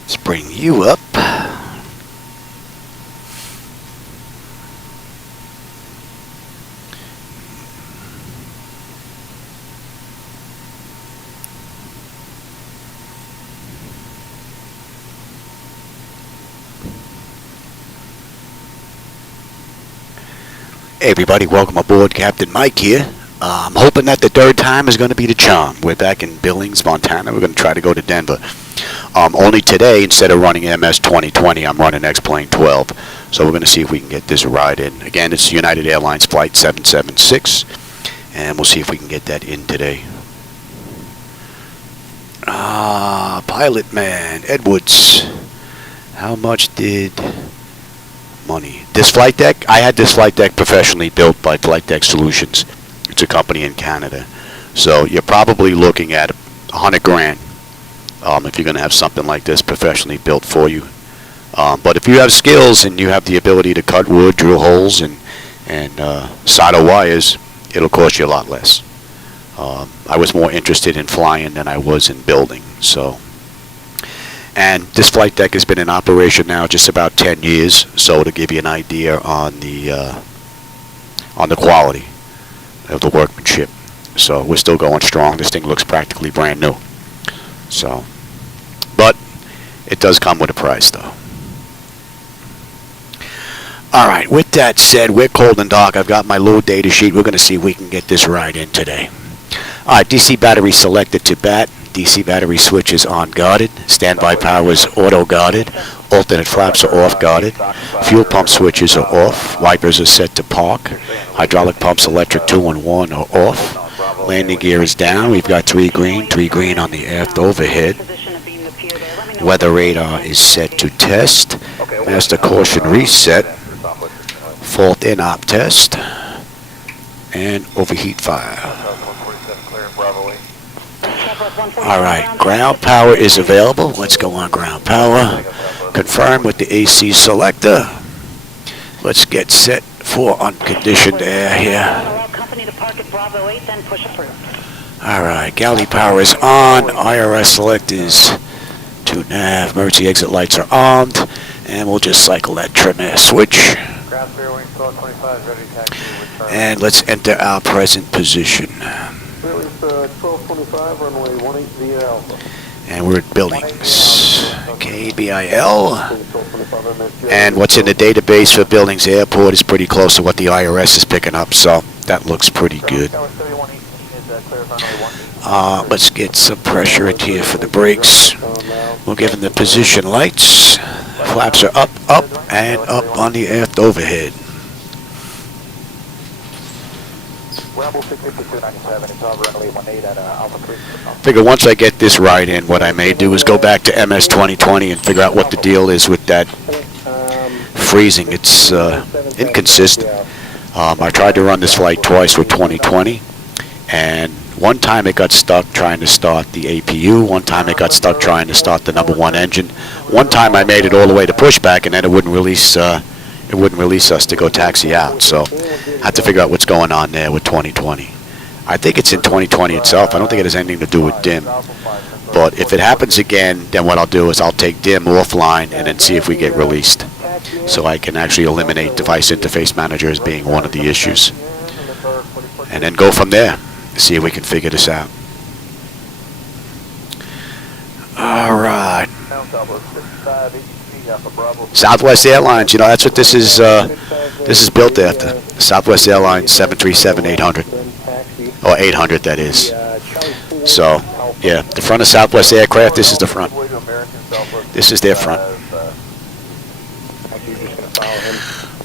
Let's bring you up. Hey everybody, welcome aboard. Captain Mike here. I'm hoping that the third time is going to be the charm. We're back in Billings, Montana. We're going to try to go to Denver. Only today, instead of running MS 2020, I'm running X-Plane 12. So we're going to see if we can get this ride in. Again, it's United Airlines Flight 776. And we'll see if we can get that in today. Pilot man, Edwards. How much did... money. This flight deck, I had this flight deck professionally built by Flightdeck Solutions. It's a company in Canada. So you're probably looking at $100 grand if you're going to have something like this professionally built for you. But if you have skills and you have the ability to cut wood, drill holes, and solder wires, it'll cost you a lot less. I was more interested in flying than I was in building. So. And this flight deck has been in operation now just about 10 years, so to give you an idea on the quality of the workmanship. So we're still going strong. This thing looks practically brand new. So, but it does come with a price, though. All right, with that said, we're cold and dark. I've got my low data sheet. We're going to see if we can get this ride in today. All right, DC battery selected to bat. DC battery switch is on guarded. Standby power is auto guarded. Alternate flaps are off guarded. Fuel pump switches are off. Wipers are set to park. Hydraulic pumps electric 2 and 1 are off. Landing gear is down. We've got 3 green on the aft overhead. Weather radar is set to test. Master caution reset. Fault in op test. And overheat fire. Alright, ground power is available. Let's go on ground power. Confirm with the AC selector. Let's get set for unconditioned air here. Alright, galley power is on. IRS select is to nav. Emergency exit lights are armed. And we'll just cycle that trim air switch. And let's enter our present position. And we're at Billings, KBIL. And what's in the database for Billings Airport is pretty close to what the IRS is picking up, so that looks pretty good. Let's get some pressure in here for the brakes. We'll give them the position lights. Flaps are up, and up on the aft overhead. Figure once I get this ride in, what I may do is go back to MS 2020 and figure out what the deal is with that freezing. It's inconsistent. I tried to run this flight twice with 2020, and one time it got stuck trying to start the APU. One time it got stuck trying to start the #1 engine. One time I made it all the way to pushback, and then it wouldn't release. It wouldn't release us to go taxi out. So I have to figure out what's going on there with 2020. I think it's in 2020 itself. I don't think it has anything to do with DIM. But if it happens again, then what I'll do is I'll take DIM offline and then see if we get released. So I can actually eliminate device interface manager as being one of the issues. And then go from there. See if we can figure this out. All right. Southwest Airlines, you know, that's what this is built after. Southwest Airlines 737-800. Or 800, that is. So, yeah, the front of Southwest aircraft, this is the front. This is their front.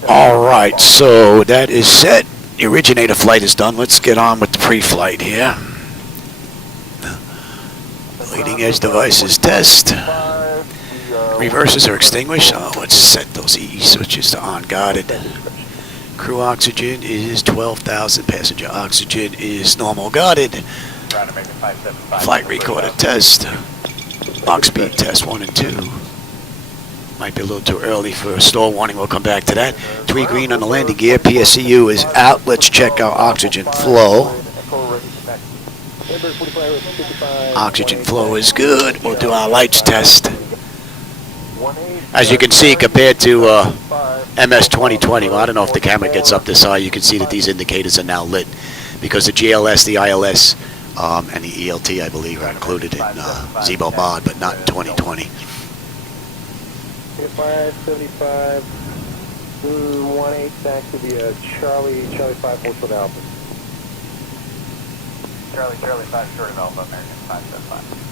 All right, so that is set. The originator flight is done. Let's get on with the pre-flight here. Leading edge devices test. Reverses are extinguished. So let's set those EE switches to on guarded. Crew oxygen is 12,000. Passenger oxygen is normal guarded. Flight recorder test. Lock speed test 1 and 2. Might be a little too early for a stall warning. We'll come back to that. 3 green on the landing gear. PSCU is out. Let's check our oxygen flow. Oxygen flow is good. We'll do our lights test. As you can see, compared to MS 2020, well, I don't know if the camera gets up this high, you can see that these indicators are now lit because the GLS, the ILS, and the ELT, I believe, are included in Zibo mod, but not in 2020. 575, 18, taxi via Charlie 5, Hotel Alpha. Charlie 5, short of Alpha, American 575.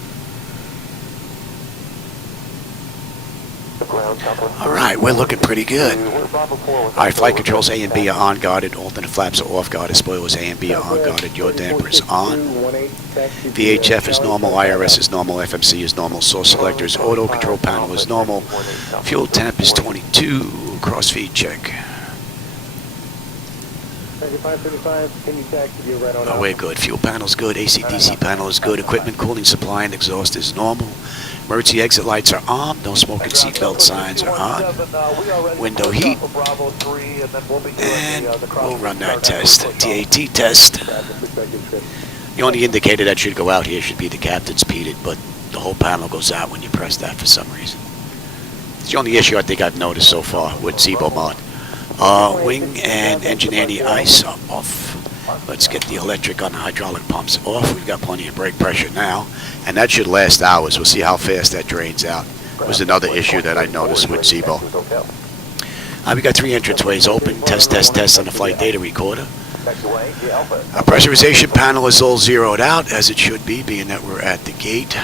All right, we're looking pretty good. All right, flight controls A and B are on guarded. Alternate flaps are off guarded. Spoilers A and B are on guarded. Yaw damper is on. VHF is normal. IRS is normal. FMC is normal. Source selector is auto. Control panel is normal. Fuel temp is 22. Crossfeed check. Oh, we're good. Fuel panel is good. AC/DC panel is good. Equipment, cooling, supply, and exhaust is normal. Emergency exit lights are on. No smoking seatbelt signs are on. Window heat. And we'll run that test. TAT test. The only indicator that should go out here should be the captain's PEDed, but the whole panel goes out when you press that for some reason. It's the only issue I think I've noticed so far with Zibo mod. Wing and engine anti-ice are off. Let's get the electric on the hydraulic pumps off. We've got plenty of brake pressure now, and that should last hours. We'll see how fast that drains out. It was another issue that I noticed with Zibo. We got 3 entranceways open. Test on the flight data recorder. Our pressurization panel is all zeroed out, as it should be, being that we're at the gate.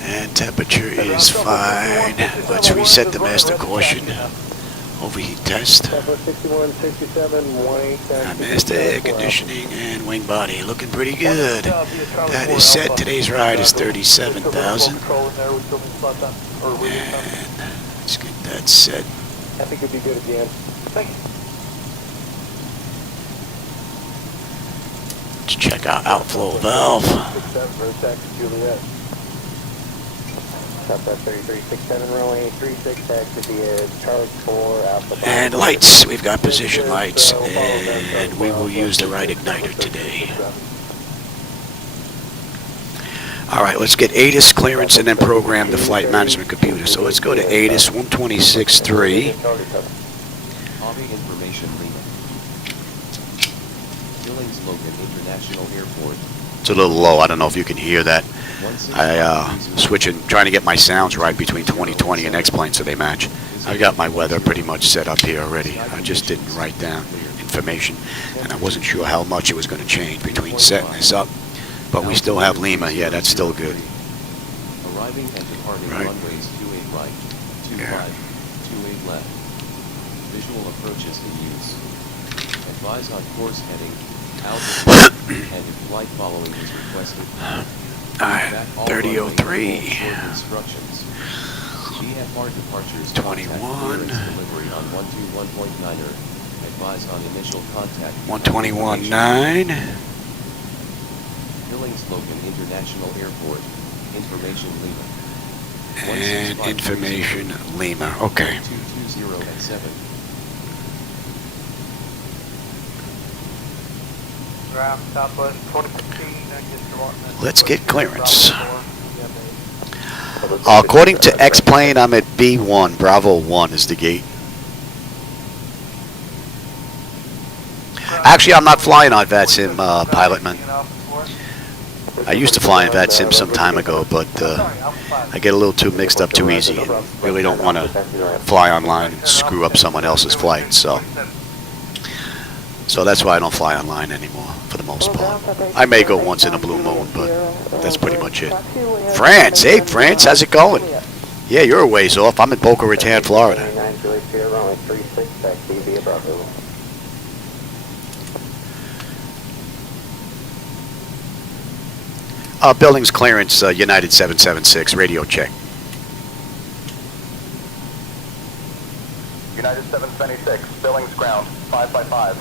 And temperature is fine. Let's reset the master caution. Overheat test. Master air conditioning and wing body looking pretty good. That is set. Today's ride is 37,000. And let's get that set. I think it'd be good again. Thank you. Let's check out outflow valve. And lights. We've got position lights, and we will use the right igniter today. All right, let's get ATIS clearance and then program the flight management computer. So let's go to ATIS 126.3. Billings Logan International Airport. It's a little low. I don't know if you can hear that. Trying to get my sounds right between 2020 and X-Plane so they match. I got my weather pretty much set up here already. I just didn't write down information, and I wasn't sure how much it was going to change between setting this up. But we still have Lima. Yeah, that's still good. Arriving and departing runways 28 right, 25, 28 left. Visual approaches in use. Advise on course heading, out, and if flight following is requested. 3003. Instructions. VFR departures 21. Delivery on 121.9er. Advise on initial contact. 121.9. Billings Logan International Airport. Information Lima. And information Lima. Okay. 220 at 7. Let's get clearance. According to X-Plane, I'm at B1. Bravo 1 is the gate. Actually, I'm not flying on VATSIM, Pilotman. I used to fly in VATSIM some time ago, but I get a little too mixed up too easy and really don't want to fly online and screw up someone else's flight. So that's why I don't fly online anymore, for the most part. I may go once in a blue moon, but that's pretty much it. France, hey France, how's it going? Yeah, you're a ways off. I'm in Boca Raton, Florida. Billings clearance, United 776, radio check. United 776, Billings ground, 5 by 5.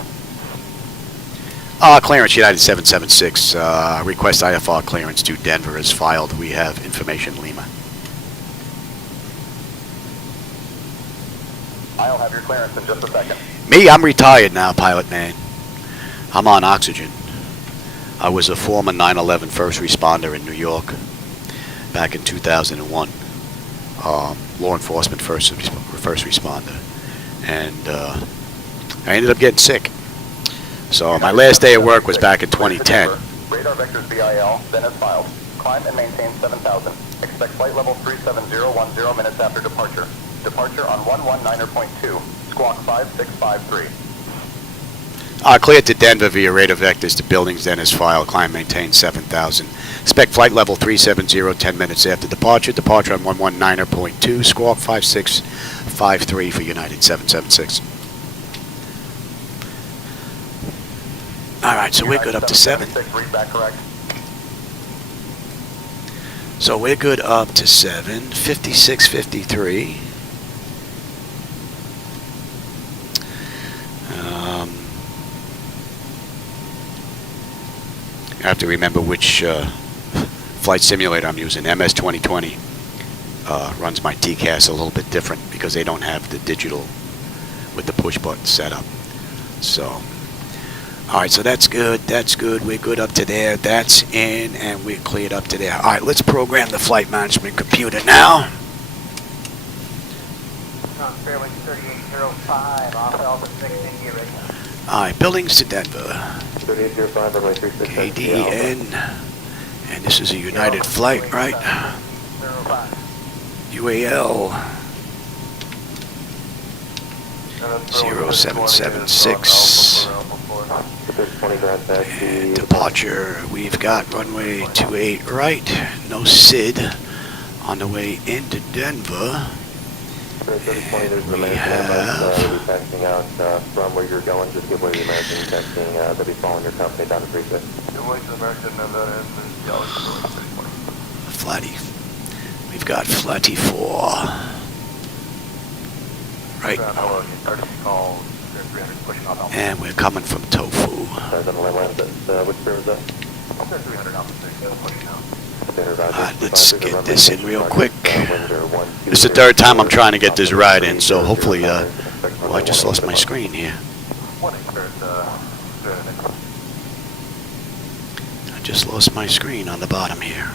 Clearance, United 776. Request IFR clearance to Denver is filed. We have information, Lima. I'll have your clearance in just a second. Me, I'm retired now, pilot man. I'm on oxygen. I was a former 9/11 first responder in New York back in 2001. Law enforcement first responder. And I ended up getting sick. So my last day of work was back in 2010. Radar vectors BIL, then is filed. Climb and maintain 7,000. Expect flight level 37010 minutes after departure. Departure on 119.2, squawk 5653. Cleared to Denver via radar vectors to Billings, then is filed. Climb, maintain 7,000. Expect flight level 370 10 minutes after departure. Departure on 119.2, squawk 5653 for United 776. All right, so we're good up to 7. Read back correct. So we're good up to 7, 5653. I have to remember which flight simulator I'm using. MS 2020 runs my TCAS a little bit different because they don't have the digital with the push button setup. So, all right, so that's good. That's good. We're good up to there. That's in, and we're cleared up to there. All right, let's program the flight management computer now. Fairway 3805, off Alpha 16, get ready. All right, Billings to Denver. 3805, runway 36. KDEN. And this is a United flight, right? UAL 0776. And departure, we've got runway 28 right, no SID, on the way into Denver. And we have taxiing out from where you're going, just give way to the American taxiing, they'll be following your company down to 36. Give way to the American and then Flatty. We've got Flatty 4. Right. And we're coming from Tofu. Which beer was that? 300 let's get this in real quick. This is the third time I'm trying to get this ride in, so hopefully, oh, I just lost my screen here. I just lost my screen on the bottom here.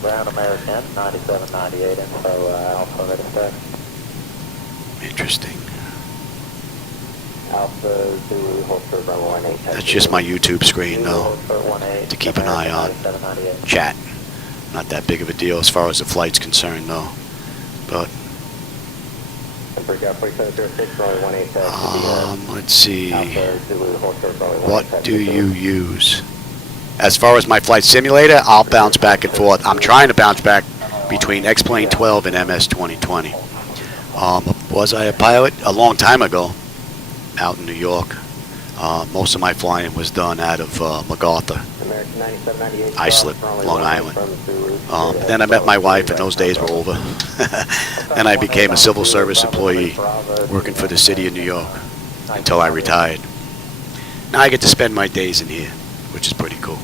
Ground American, 9798 info, Alpha, ready to Interesting. Alpha Zulu, holster, Bravo 18. That's just my YouTube screen, though, to keep an eye on. Chat. Not that big of a deal as far as the flight's concerned, though. But, let's see. What do you use? As far as my flight simulator, I'll bounce back and forth. I'm trying to bounce back between X-Plane 12 and MS 2020. Was I a pilot? A long time ago, out in New York. Most of my flying was done out of MacArthur, Islip, Long Island. Then I met my wife, and those days were over. Then I became a civil service employee working for the city of New York until I retired. Now I get to spend my days in here, which is pretty cool.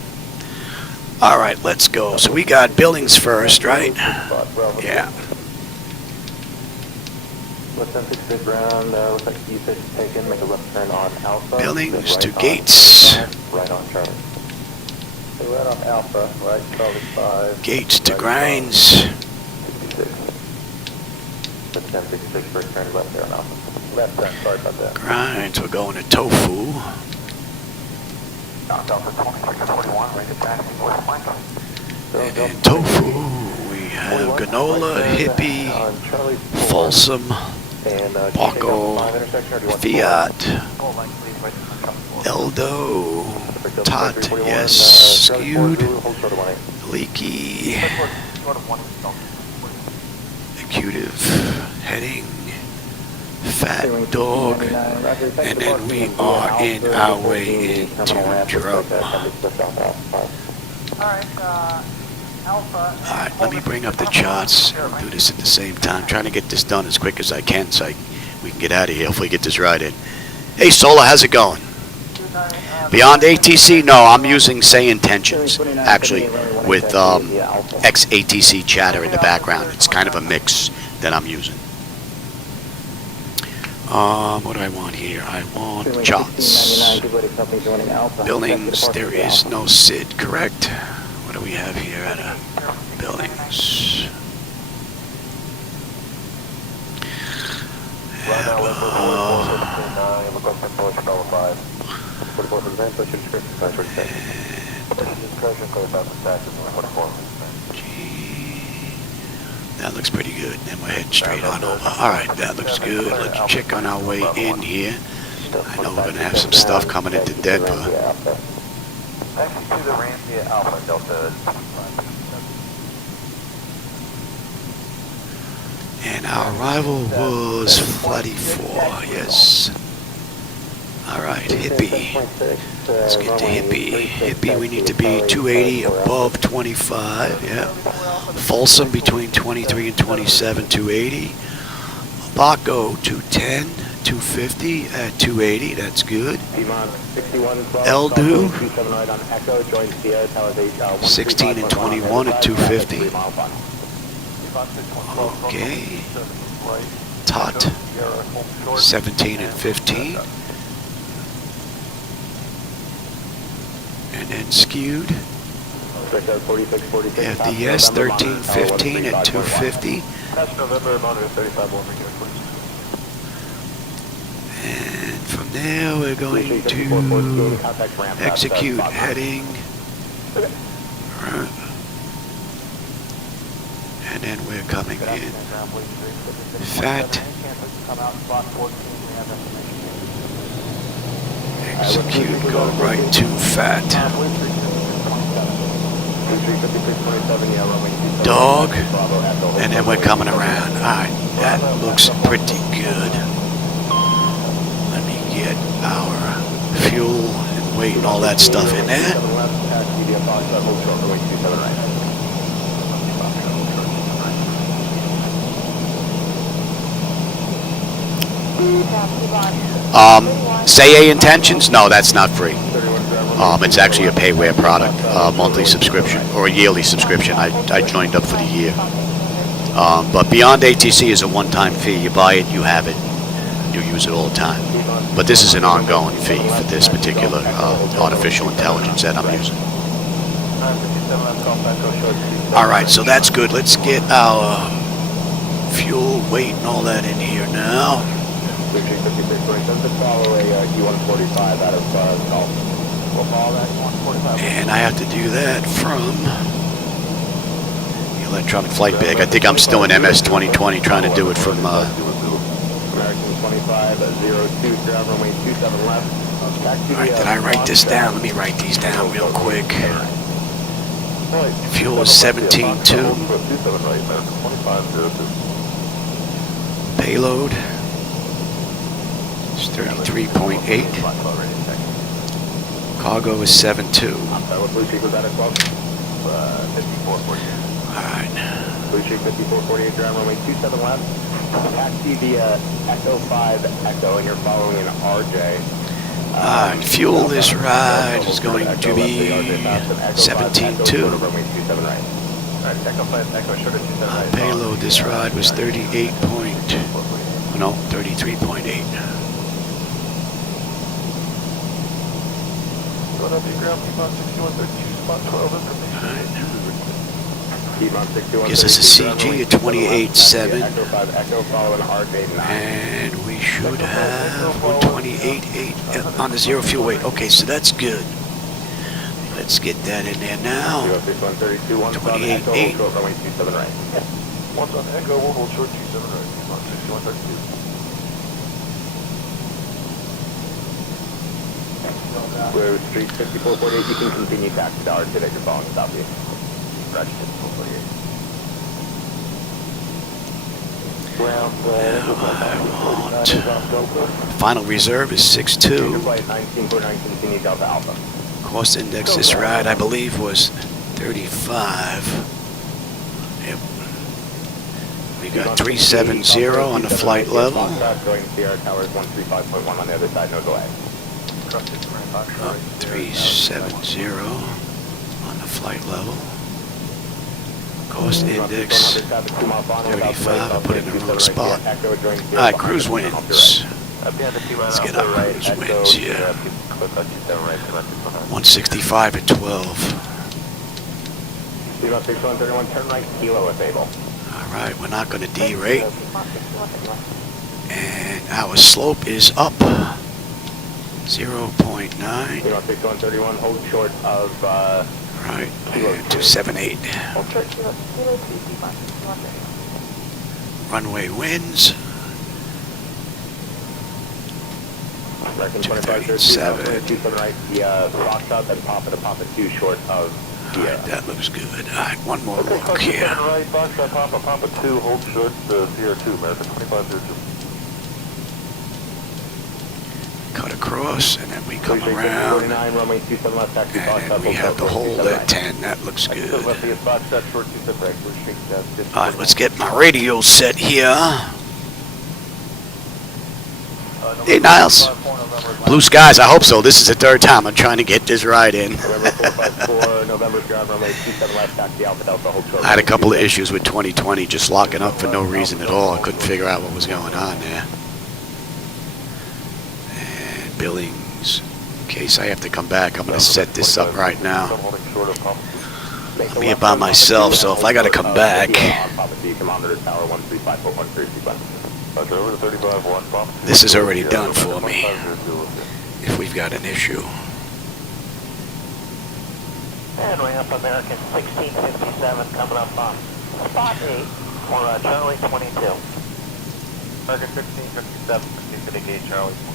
All right, let's go. So we got Billings first, right? Yeah. Billings to Gates. Right on Charlie. Right on Alpha, right Charlie 5. Gates to Grinds. 1066 for turn left there on Alpha. Left turn, sorry about that. Grinds, we're going to Tofu. Alpha 2621, ready to taxi west flank. And in Tofu, we have Ganola, Hippie, Folsom, Baco, Fiat, Eldo, Tot, yes, Skewed, Leaky, Executive, Heading, Fat Dog, and then we are in our way into Drum. Alright, let me bring up the charts. We'll do this at the same time. Trying to get this done as quick as I can so we can get out of here. Hopefully get this ride in. Hey, Sola, how's it going? Beyond ATC, no, I'm using SayIntentions, actually, with ex-ATC chatter in the background. It's kind of a mix that I'm using. What do I want here? I want shots. Billings, there is no SID, correct? What do we have here at a Billings? That looks pretty good. Then we're heading straight on over. Alright, that looks good. Let's check on our way in here. I know we're going to have some stuff coming into Denver. And our arrival was Flight 4, yes. Alright, Hippie. Let's get to Hippie. Hippie, we need to be 280 above 25, yeah. Folsom between 23 and 27, 280. Baco 210, 250 at 280, that's good. Eldu 16 and 21 at 250. Okay. Tot 17 and 15. And then skewed. FDS 1315 at 250. And from there we're going to execute heading. And then we're coming in. Fat. Execute, go right to Fat. Dog. And then we're coming around. Alright, that looks pretty good. Let me get our fuel and weight and all that stuff in there. SayIntentions? No, that's not free. It's actually a payware product, monthly subscription or a yearly subscription. I joined up for the year. But Beyond ATC is a one-time fee. You buy it, you have it, you use it all the time. But this is an ongoing fee for this particular artificial intelligence that I'm using. All right, so that's good. Let's get our fuel, weight, and all that in here now. And I have to do that from the electronic flight bag. I think I'm still in MS 2020 trying to do it from Alright, did I write this down? Let me write these down real quick. Fuel is 17.2. Payload is 33.8. Cargo is 7.2. Alright. Blue Chief 5448, ground runway 27 left. Taxi via Echo 5 Echo, and you're following an RJ. Fuel this ride is going to be 17.2. Payload this ride was 33.8. Gives us a CG of 28.7, and we should have 128.8 on the zero fuel weight. Okay, so that's good. Let's get that in there now. 28.8. Once on Echo, we'll hold short 27 right. 6132. Where Street 5448, you can continue taxi to RJ that you're following southeast. Roger, 5448. Final reserve is 6.2. Cost index this ride, I believe, was 35. Yep. We got 370 on the flight level. Up 370 on the flight level. Cost index 35. I put it in the wrong spot. Alright, cruise winds. Let's get our cruise winds here. 165 at 12. Alright, we're not going to derate. And our slope is up 0.9. Hold short of Right, and 278. Runway winds 237. Alright, that looks good. Alright, one more walk here. Papa 2, hold short, Sierra 2, American 2502. Cut across, and then we come around, and then we have the hold at 10. That looks good. Alright, let's get my radio set here. Hey, Niles. Blue skies, I hope so. This is the third time I'm trying to get this ride in. I had a couple of issues with 2020 just locking up for no reason at all. I couldn't figure out what was going on there. Billings. In case I have to come back, I'm going to set this up right now. I'm here by myself, so if I got to come back, this is already done for me if we've got an issue. And we have American 1657 coming up on spot 8 for Charlie 22. American 1657, proceed to the gate, Charlie 22.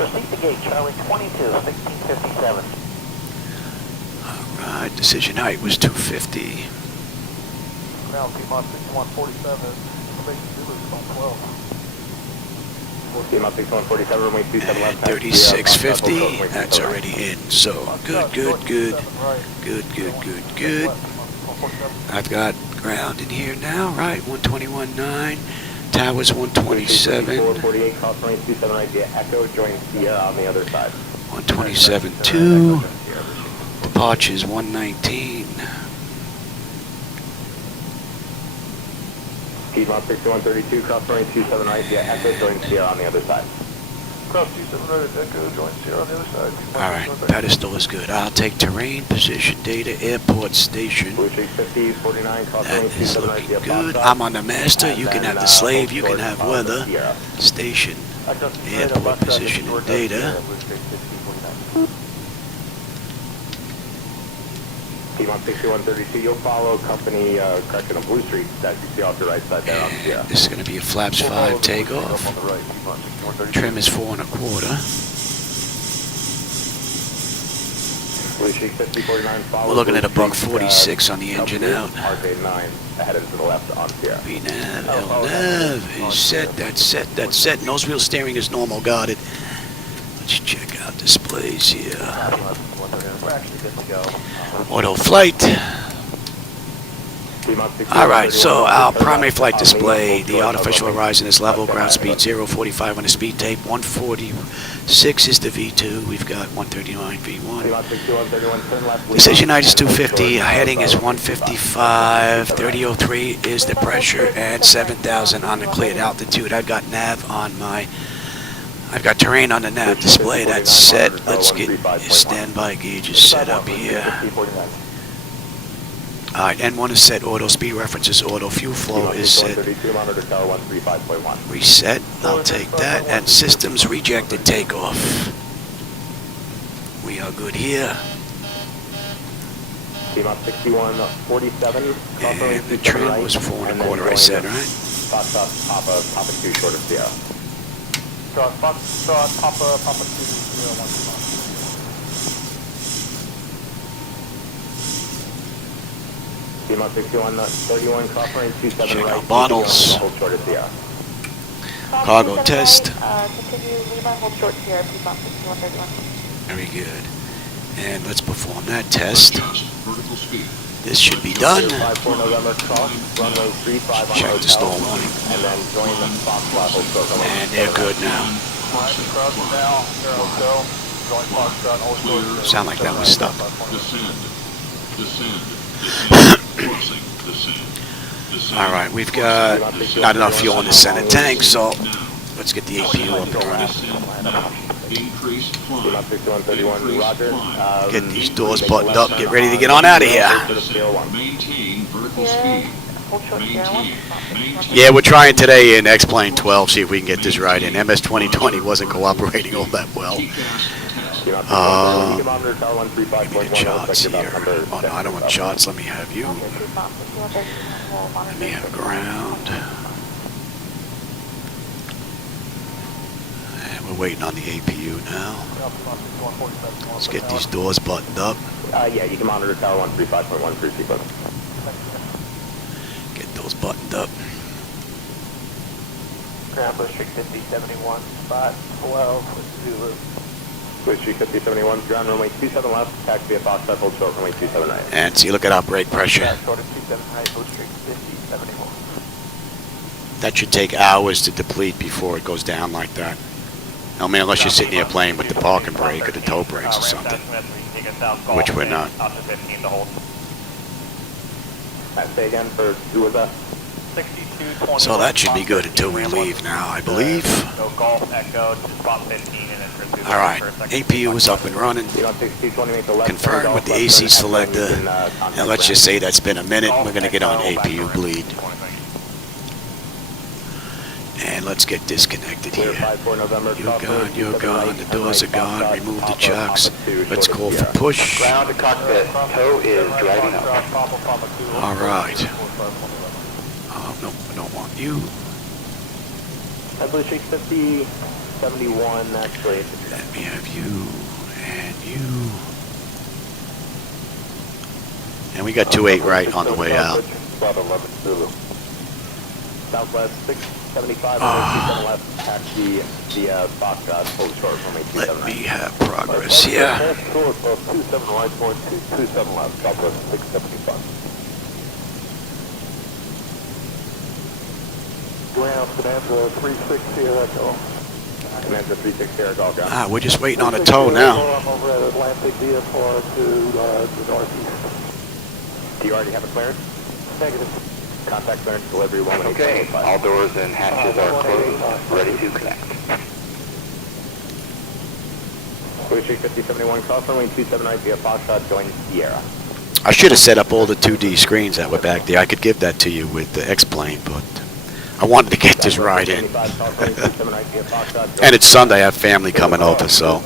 Proceed to gate, Charlie 22, 1657. Alright, decision height was 250. Ground T-Mod 6147, information Zulu is on 12. T-Mod 6147, runway 27 left. 3650, that's already in. So, good. I've got ground in here now, right? 121.9. Towers 127. 127.2. Departures 119. Piedmont 6132, cross runway 27 right via Echo, join Sierra on the other side. Cross 27 right, Echo, join Sierra on the other side. Alright, pedestal is good. I'll take terrain, position, data, airport, station. That is looking good. I'm on the master. You can have the slave. You can have weather, station, airport, position, and data. Piedmont 6132, you'll follow company correction on Blue Street that you see off the right side there on Sierra. This is going to be a flaps 5 takeoff. Trim is 4 1/4. We're looking at a buck 46 on the engine out. VNAV, LNAV is set, that's set. Nose wheel steering is normal guarded. Let's check out displays here. Auto flight. Alright, so our primary flight display, the artificial horizon is level, ground speed 045 on the speed tape, 146 is the V2, we've got 139 V1. This is United 250, heading is 155, 3003 is the pressure, and 7,000 on the cleared altitude. I've got nav on my, I've got terrain on the nav display, that's set. Let's get standby gauges set up here. Alright, N1 is set, auto speed references, auto fuel flow is set. Reset, I'll take that. And systems rejected takeoff. We are good here. And the trim was 4 1/4, I said, right? Check out bottles. Cargo test. Very good. And let's perform that test. This should be done. Check the stall warning. And they're good now. Sound like that was stuck. All right, we've got not enough fuel in the center tank, so let's get the APU up and running. Get these doors buttoned up. Get ready to get on out of here. Yeah, we're trying today in X-Plane 12, see if we can get this right in. MS 2020 wasn't cooperating all that well. Give me the charts here. Oh, no, I don't want charts. Let me have you. Let me have ground. And we're waiting on the APU now. Let's get these doors buttoned up. Yeah, you can monitor tower 135.13. Get those buttoned up. Ground Bushwick 5071, spot 12 with Zulu. Bushwick 5071, ground runway 27 left, taxi at Foxtrot, hold short runway 27 right. And see, look at our brake pressure. Yeah, short of 27 right, Bushwick 5071. That should take hours to deplete before it goes down like that. I mean, unless you're sitting here playing with the parking brake or the toe brakes or something, which we're not. Say again for who was that? So that should be good until we leave now, I believe. All right, APU is up and running. Confirmed with the AC selector. And let's just say that's been a minute. We're going to get on APU bleed. And let's get disconnected here. You're gone, the doors are gone, remove the chocks. Let's call for push. Ground to cockpit, tow is driving up. All right. No, I don't want you. Bushwick 5071, actually. Let me have you and you. And we got 28 right on the way out. Southwest 675, left, taxi via Foxtrot, hold short from 27 Let me have progress here. 27 right, 27 left, Southwest 675. Ground, Commander 360, Echo. Commander 360, Echo. We're just waiting on a tow now. I'm over at Atlantic VFR to the northeast. Do you already have a clearance? Negative. Contact clearance, delivery 1. Okay, all doors and hatches are closed, ready to connect. Bushwick 5071, cross runway 279 via Foxtrot, join Sierra. I should have set up all the 2D screens that were back there. I could give that to you with the X-Plane, but I wanted to get this right in. And it's Sunday, I have family coming over, so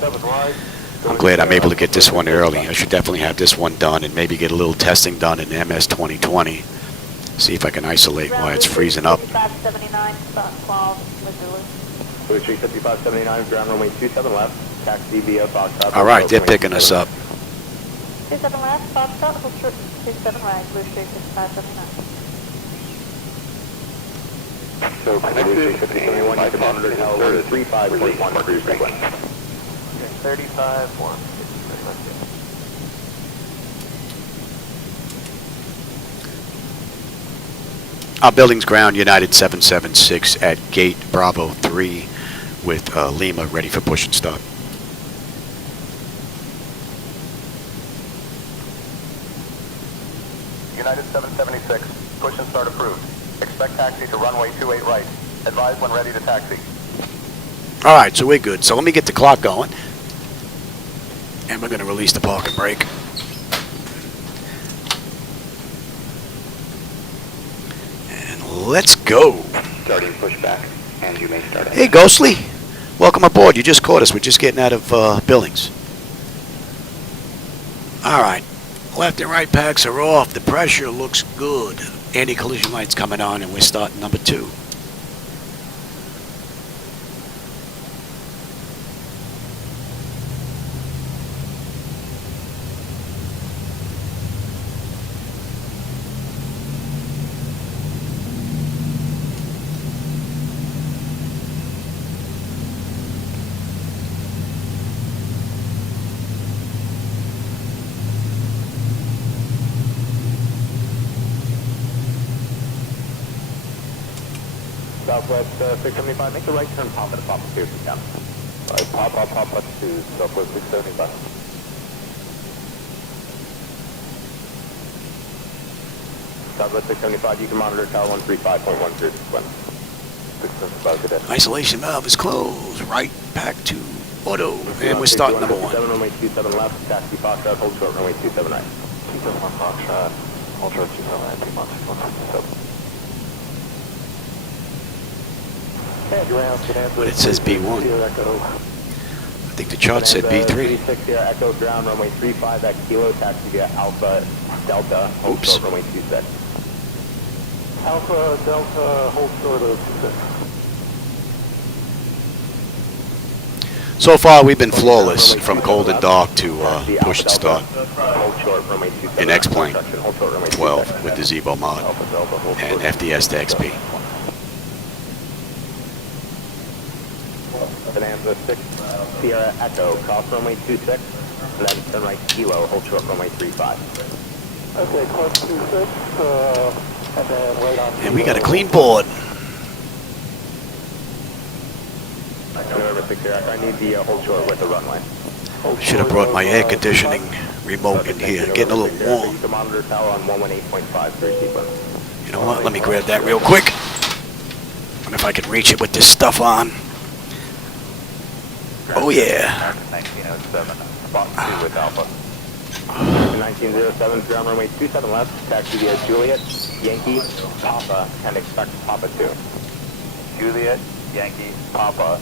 I'm glad I'm able to get this one early. I should definitely have this one done and maybe get a little testing done in MS 2020. See if I can isolate why it's freezing up. Bushwick 5579, ground runway 27 left, taxi via Foxtrot. All right, they're picking us up. 27 left, Foxtrot, hold short 27 right, Bushwick 5579. So connected and my monitor is 35.1 cruise frequency. 35.1. Billings ground, United 776 at gate Bravo 3 with Lima ready for push and stop. United 776, push and start approved. Expect taxi to runway 28 right. Advise when ready to taxi. All right, so we're good. So let me get the clock going. And we're going to release the parking brake. And let's go. starting pushback, and you may start. Hey, Ghostly. Welcome aboard. You just caught us. We're just getting out of Billings. All right. Left and right packs are off. The pressure looks good. Anti-collision lights coming on, and we're starting number 2. Southwest 675, make the right turn, pop at the top of Pearson County. Papa 2, Southwest 675. Southwest 675, you can monitor tower 135.10 sequence. 675, good day. Isolation valve is closed. Right back to auto. And we're starting number 1. Runway 27 left, taxi Foxtrot, hold short, runway 27 right. 271 Foxtrot, hold short, 27 right, 2 months, 167. But it says B1. I think the chart said B3. 36 here, Echo ground, runway 35 at Kilo, taxi via Alpha Delta, hold short, runway 26. Alpha Delta, hold short of 26. So far, we've been flawless from cold and dark to push and start in X-Plane 12 with the Zibo mod and FDS to XP. Bonanza 6, Sierra Echo, cross runway 26, and then turn right Kilo, hold short runway 35. Okay, cross 26, and then wait on. And we got a clean board. November 6 Sierra Echo, I need the hold short with the runway. Should have brought my air conditioning remote in here. Getting a little warm. You can monitor tower on 118.5 through sequence. You know what? Let me grab that real quick. Wonder if I can reach it with this stuff on. Oh yeah. 1907, spot 2 with Alpha. 1907, ground runway 27 left, taxi via Juliet, Yankee, Papa, and expect Papa 2. Juliet, Yankee, Papa,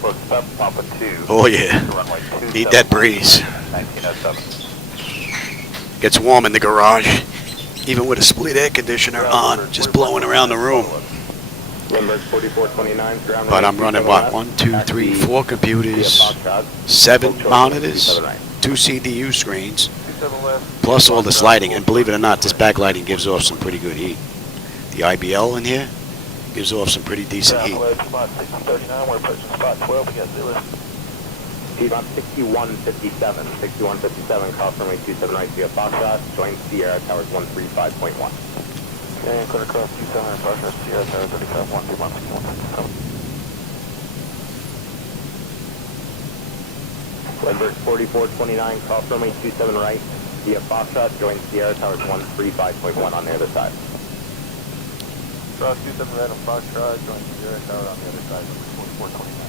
for expect Papa 2. Oh yeah. Runway 27, Need that breeze. 1907. Gets warm in the garage. Even with a split air conditioner on, just blowing around the room. Limburg 4429, ground But I'm running what? 1, 2, 3, 4 computers, 7 monitors, 2 CDU screens, plus all this lighting. And believe it or not, this backlighting gives off some pretty good heat. The IBL in here gives off some pretty decent heat. Spot 6039, we're approaching spot 12, we got 0. T-Bot 6157, 6157, cross runway 27 right via Foxtrot, join Sierra Towers 135.1. Okay, and clear across 27 and Foxtrot, Sierra Towers 35.1, 2 months, 1. Limburg 4429, cross runway 27 right via Foxtrot, join Sierra Towers 135.1 on the other side. Cross 27 right on Foxtrot, join Sierra Tower on the other side, 4429.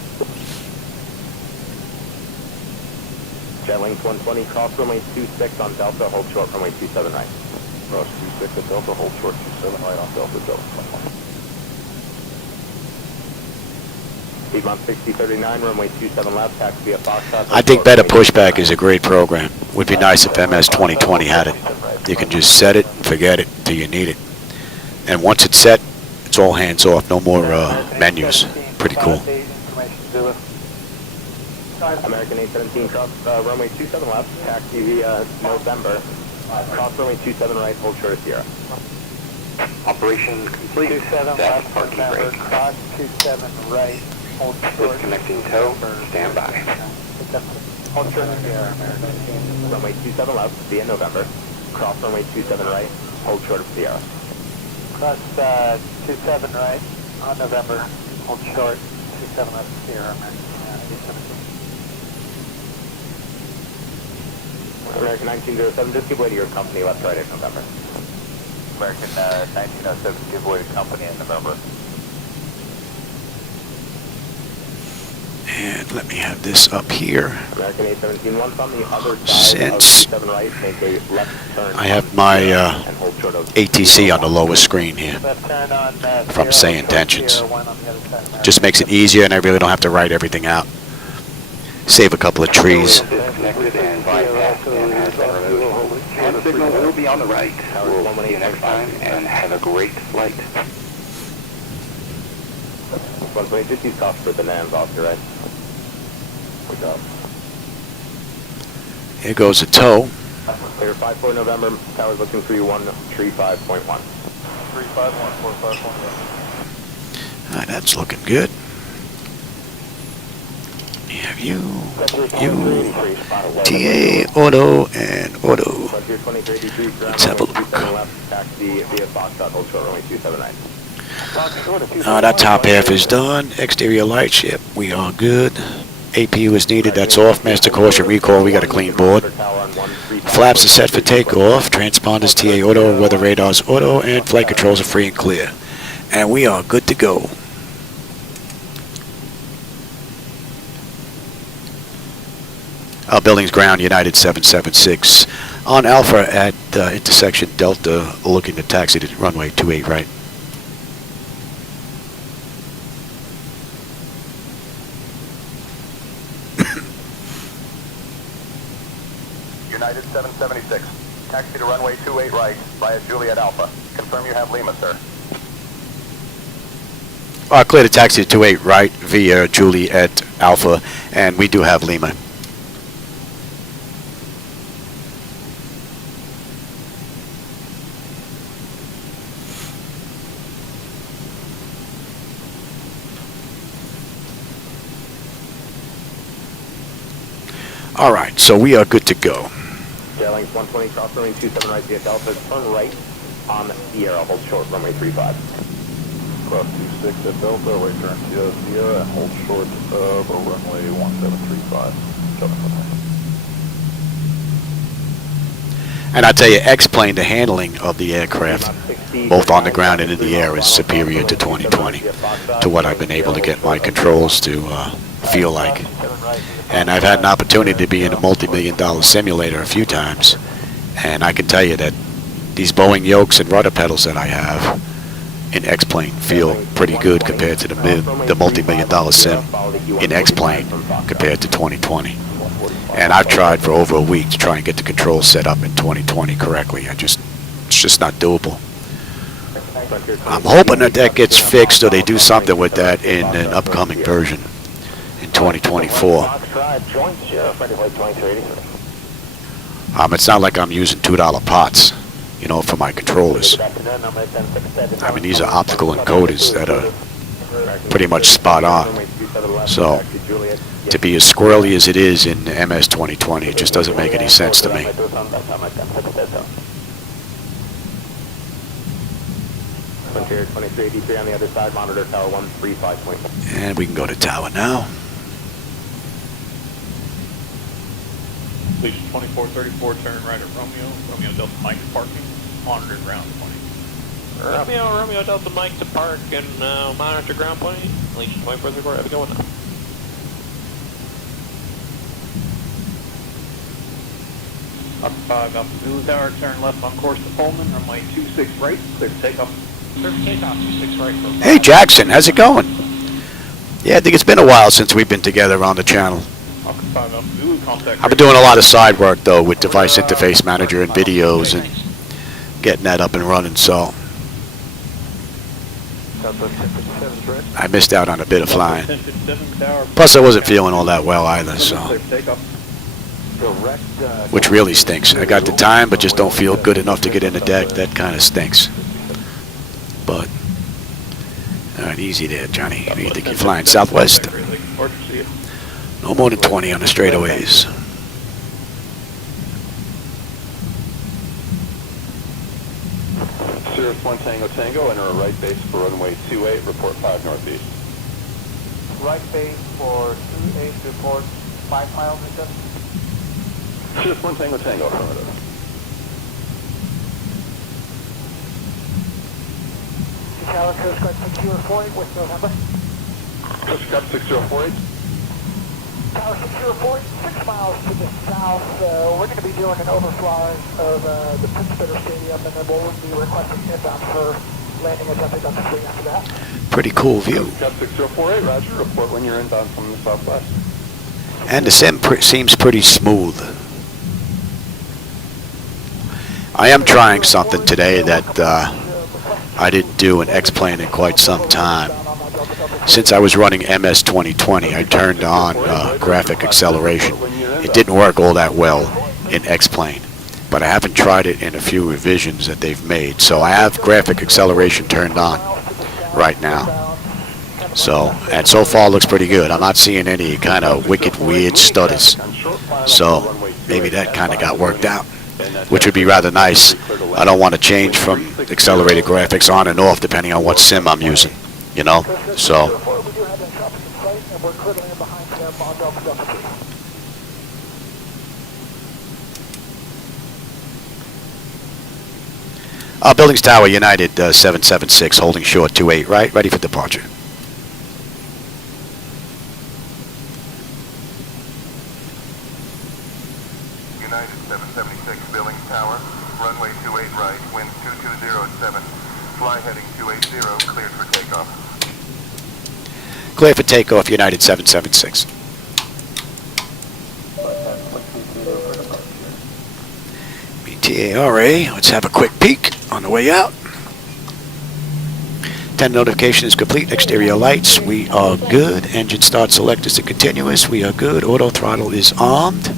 Jetlink 120, cross runway 26 on Delta, hold short runway 27 right. Cross 26 on Delta, hold short 27 right on Delta, Delta 21. Piedmont 6039, runway 27 left, taxi via Foxtrot. I think better pushback is a great program. Would be nice if MS 2020 had it. You can just set it and forget it until you need it. And once it's set, it's all hands off. No more menus. Pretty cool. American 817, cross runway 27 left, taxi via November. Cross runway 27 right, hold short of Sierra. Operation complete. 27 That's left, parking November, brake. cross 27 right, hold short. Disconnecting tow. Stand by. Hold short of Sierra, American. Runway 27 left, via November. Cross runway 27 right, hold short of Sierra. Cross 27 right, on November, hold short, 27 left, Sierra, American. American 1907, just give way to your company left right in November. American 1907, give way to company in November. And let me have this up here. American 817, once on the other side of Since 27 right, make a left turn. I have my and hold short of ATC on the lowest screen here left turn on, from SayIntentions. one on the other side. Just makes it easier and I really don't have to write everything out. Save a couple of trees. Disconnected and bypass and has been removed. Hand signal will be on the right. We'll see you next time and have a great flight. 120, just use cost for the NAMs off your right. Good job. Here goes a tow. Clear 5-4 November, towers looking for you 135.1. 351, That's looking good. We have you, TA, auto, and auto. Let's have a look. That top half is done. Exterior light ship, we are good. APU is needed. That's off. Master caution recall. We got a clean board. Flaps are set for takeoff. Transponders TA auto. Weather radars auto. And flight controls are free and clear. And we are good to go. Billings ground, United 776. On Alpha at intersection Delta, looking to taxi to runway 28 right. United 776, taxi to runway 28 right via Juliet Alpha. Confirm you have Lima, sir. Clear to taxi to 28 right via Juliet Alpha, and we do have Lima. All right, so we are good to go. Airlines 120, cross runway 27 right via Delta, turn right on Sierra, hold short, runway 35. Cross 26 at Delta, right turn Sierra, and hold short of runway 1735. And I tell you, X-plane, the handling of the aircraft, both on the ground and in the air, is superior to 2020, to what I've been able to get my controls to feel like. And I've had an opportunity to be in a multi-million-dollar simulator a few times, and I can tell you that these Boeing yokes and rudder pedals that I have in X-plane feel pretty good compared to the multi-million-dollar sim in X-plane compared to 2020. And I've tried for over a week to try and get the controls set up in 2020 correctly. It's just not doable. I'm hoping that that gets fixed or they do something with that in an upcoming version in 2024. It's not like I'm using $2 pots, you know, for my controllers. I mean, these are optical encoders that are pretty much spot on. So, to be as squirrely as it is in MS 2020, it just doesn't make any sense to me. And we can go to tower now. Legion 2434, turn right at Romeo. Romeo Delta Mike to parking. Monitor ground 20. Romeo Delta Mike to park and monitor ground 20. Legion 2434, have a good one now. Up 5 up Zulu Tower, turn left on course to Pullman, runway 26 right, clear to takeoff. Clear to takeoff, 26 right. Hey Jackson, how's it going? Yeah, I think it's been a while since we've been together on the channel. I've been doing a lot of side work though with Device Interface Manager and videos and getting that up and running, so I missed out on a bit of flying. Plus I wasn't feeling all that well either, so which really stinks. I got the time but just don't feel good enough to get in the deck. That kind of stinks. But alright, easy there, Johnny. You think you're flying Southwest? No more than 20 on the straightaways. Cirrus 1 Tango Tango, enter a right base for runway 28, report 5 northeast. Right base for 28, report 5 miles, is that? Cirrus 1 Tango Tango, affirmative. Tower Coast Guard 6048, what's the number? Coast Guard 6048. Tower 604, 6 miles to the south. We're going to be doing an overflying of the Pushback Stadium, and then we'll be requesting inbound for landing at Delta Delta 3 after that. Pretty cool view. Got 6048, roger. Report when you're inbound from the southwest. And the sim seems pretty smooth. I am trying something today that I didn't do in X-Plane in quite some time. Since I was running MS 2020, I turned on graphic acceleration. It didn't work all that well in X-Plane, but I haven't tried it in a few revisions that they've made. So I have graphic acceleration turned on right now. So, and so far looks pretty good. I'm not seeing any kind of wicked weird stutters. So maybe that kind of got worked out, which would be rather nice. I don't want to change from accelerated graphics on and off depending on what sim I'm using, you know. So Billings Tower, United 776, holding short 28 right, ready for departure. United 776, Billings Tower, runway 28 right, wind 2207, fly heading 280, cleared for takeoff. Clear for takeoff, United 776. BTARA, let's have a quick peek on the way out. 10 notification is complete. Exterior lights, we are good. Engine start selectors to continuous, we are good. Auto throttle is armed.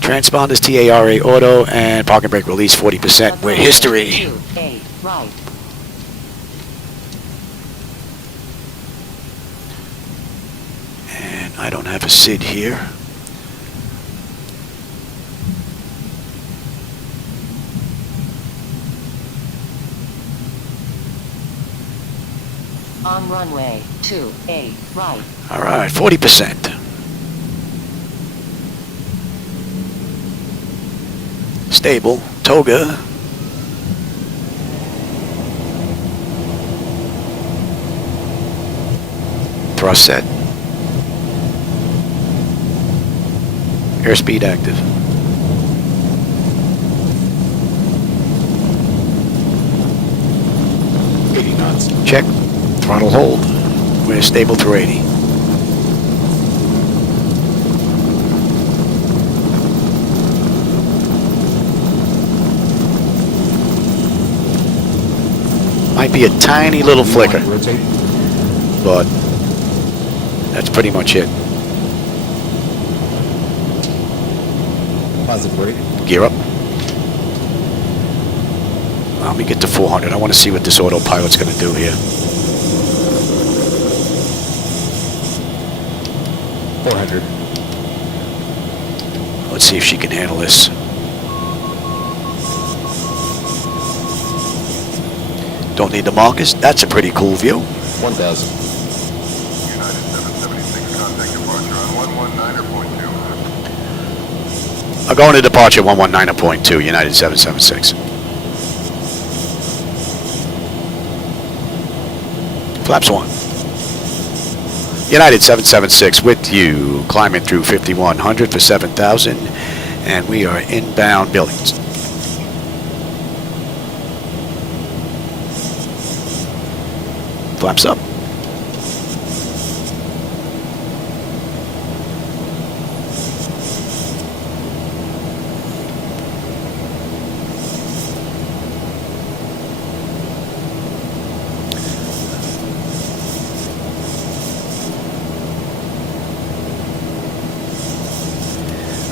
Transponders TARA auto and parking brake release 40%. We're history. 28 right. And I don't have a SID here. On runway 28 right. All right, 40%. Stable, toga. Thrust set. Airspeed active. Check. Throttle hold. We're stable through 80. Might be a tiny little flicker, but that's pretty much it. Positive brake. Gear up. Let me get to 400. I want to see what this autopilot's going to do here. 400. Let's see if she can handle this. Don't need the markers. That's a pretty cool view. 1,000. United 776, contact departure on 119.2. Going to departure 119.2, United 776. Flaps 1. United 776 with you, climbing through 5100 for 7,000, and we are inbound Billings. Flaps up.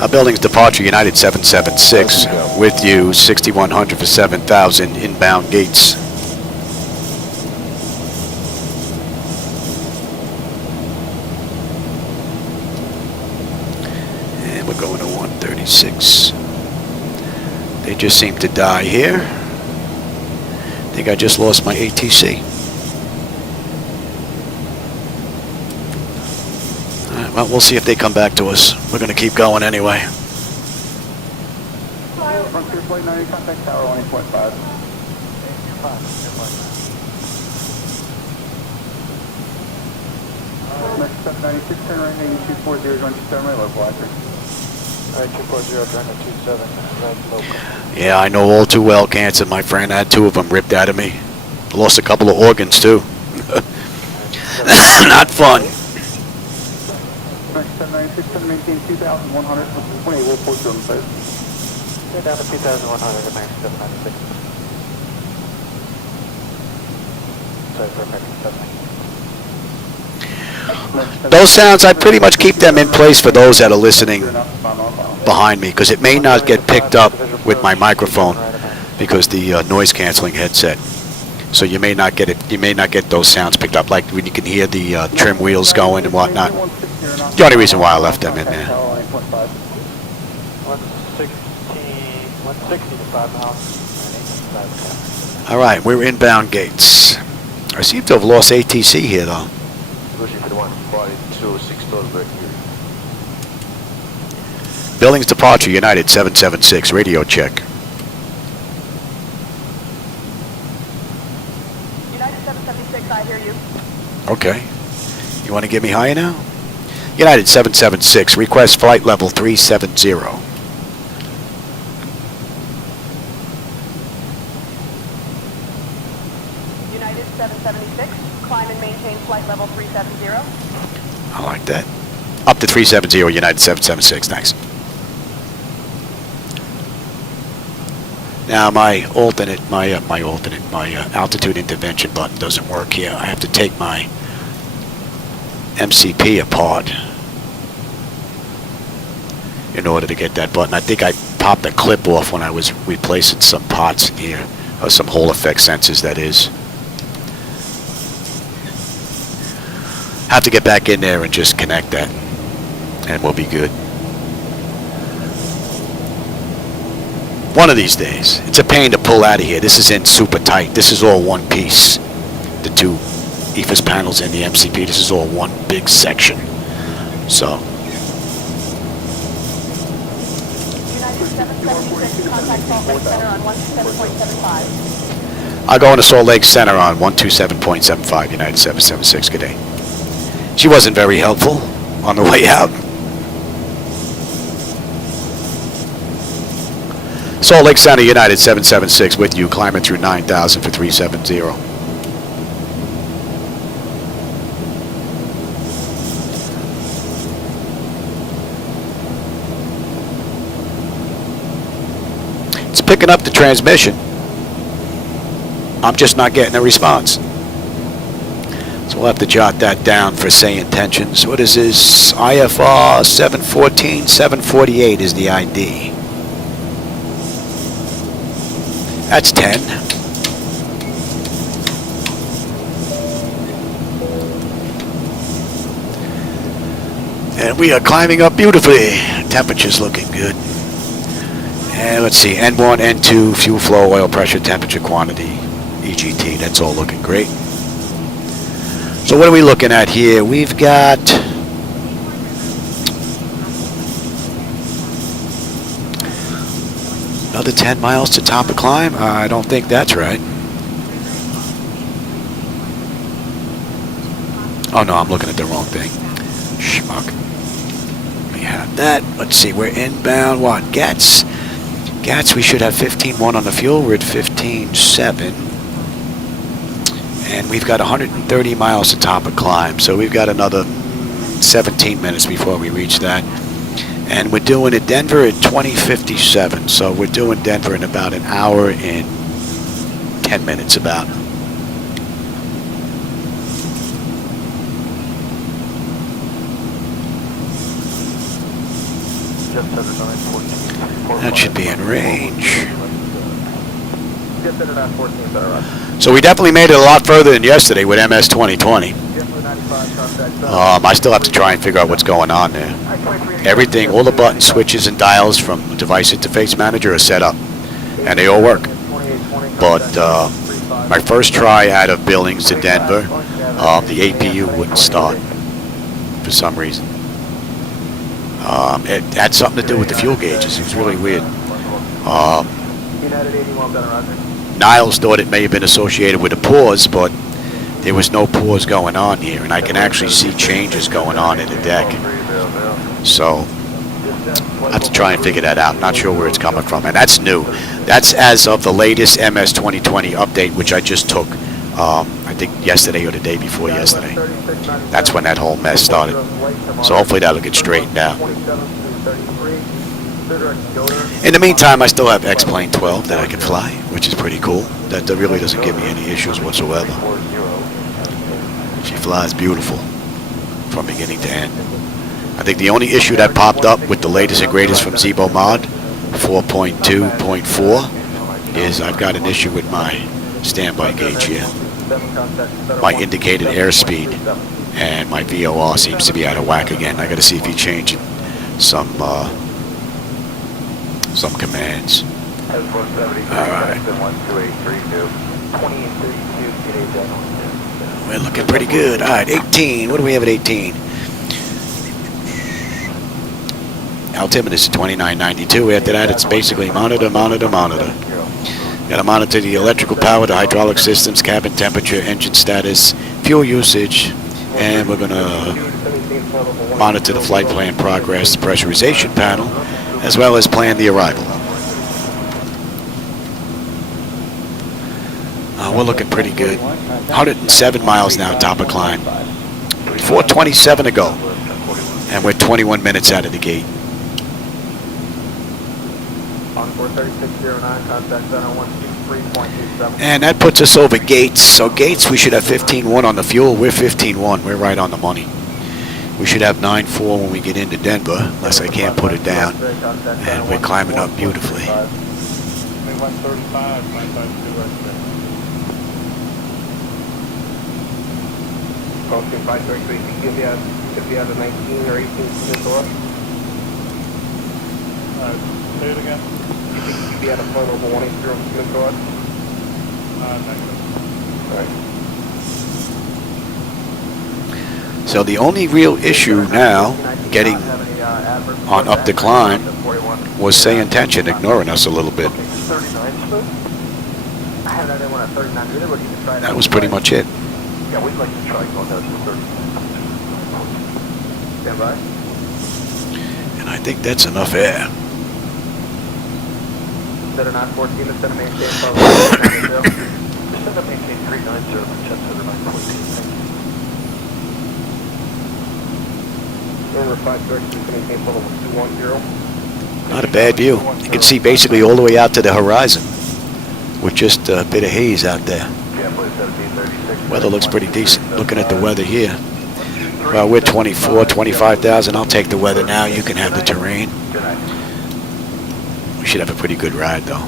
Billings departure, United 776 with you, 6100 for 7,000, inbound gates. And we're going to 136. They just seem to die here. I think I just lost my ATC. Well, we'll see if they come back to us. We're going to keep going anyway. Frontier Flight 90, contact tower 1.5. Next 796, turn right, 8240, join 27 right, local accuracy. Alright, 240, join 27, right, local. Yeah, I know all too well cancer, my friend. I had 2 of them ripped out of me. Lost a couple of organs, too. Not fun. Next 796, turn maintain 2,100, 28, we'll port to them, please. Get down to 2,100, max 796. Sorry for affecting 796. Those sounds, I pretty much keep them in place for those that are listening behind me, because it may not get picked up with my microphone because the noise canceling headset. So you may not get it. You may not get those sounds picked up, like when you can hear the trim wheels going and whatnot. The only reason why I left them in there. 160 to 5 miles. All right, we're inbound gates. I seem to have lost ATC here, though. Billings departure, United 776, radio check. hear you. Okay. You want to get me higher now? United 776, request flight level 370. United 776, climb and maintain flight level 370. I like that. Up to 370, United 776, thanks. Now my altitude intervention button doesn't work here. I have to take my MCP apart in order to get that button. I think I popped the clip off when I was replacing some pots in here, or some Hall effect sensors, that is. Have to get back in there and just connect that, and we'll be good. One of these days. It's a pain to pull out of here. This is in super tight. This is all one piece. The two EFIS panels and the MCP. This is all one big section. So. United 776, contact Salt Lake Center on 127.75. I'll go into Salt Lake Center on 127.75, United 776, good day. She wasn't very helpful on the way out. Salt Lake Center, United 776 with you, climbing through 9,000 for 370. It's picking up the transmission. I'm just not getting a response. So we'll have to jot that down for SayIntentions. What is this? IFR 714, 748 is the ID. That's 10. And we are climbing up beautifully. Temperature's looking good. And let's see, N1, N2, fuel flow, oil pressure, temperature, quantity, EGT. That's all looking great. So what are we looking at here? We've got another 10 miles to top a climb? I don't think that's right. Oh no, I'm looking at the wrong thing. Schmuck. We have that. Let's see, we're inbound. What? Gats, we should have 15.1 on the fuel. We're at 15.7. And we've got 130 miles to top a climb. So we've got another 17 minutes before we reach that. And we're doing it Denver at 20:57. So we're doing Denver in about an hour and 10 minutes about. That should be in range. So we definitely made it a lot further than yesterday with MS 2020. I still have to try and figure out what's going on there. Everything, all the button switches and dials from Device Interface Manager are set up, and they all work. But my first try out of Billings to Denver, the APU wouldn't start for some reason. It had something to do with the fuel gauges. It was really weird. Niles thought it may have been associated with a pause, but there was no pause going on here, and I can actually see changes going on in the deck. So I have to try and figure that out. Not sure where it's coming from, and that's new. That's as of the latest MS 2020 update, which I just took, I think yesterday or the day before yesterday. That's when that whole mess started. So hopefully that'll get straightened out. In the meantime, I still have X-Plane 12 that I can fly, which is pretty cool. That really doesn't give me any issues whatsoever. She flies beautiful from beginning to end. I think the only issue that popped up with the latest and greatest from Zibo Mod 4.2.4 is I've got an issue with my standby gauge here. My indicated airspeed and my VOR seems to be out of whack again. I got to see if he changed some commands. All right. We're looking pretty good. All right, 18. What do we have at 18? Altimeter is 2992. After that, it's basically monitor. Got to monitor the electrical power, the hydraulic systems, cabin temperature, engine status, fuel usage, and we're going to monitor the flight plan progress, the pressurization panel, as well as plan the arrival. We're looking pretty good. 107 miles now, top of climb. 4:27 to go, and we're 21 minutes out of the gate. And that puts us over Gates. So Gates, we should have 15.1 on the fuel. We're 15.1. We're right on the money. We should have 9.4 when we get into Denver, unless I can't put it down. And we're climbing up beautifully. Say it again. You think you'd be at a flight level 180 Smith Guard? Alright. So the only real issue now, getting on up the climb, was SayIntentions ignoring us a little bit. That was pretty much it. Yeah, we'd like to try going down to 30. Stand by. And I think that's enough air. Center 914 to center maintain follow 390. Center maintain 390 for jet center 914. Thank you. Over 530 to maintain follow 210. Not a bad view. You can see basically all the way out to the horizon with just a bit of haze out there. Weather looks pretty decent. Looking at the weather here. Well, we're 24, 25,000. I'll take the weather now. You can have the terrain. We should have a pretty good ride, though.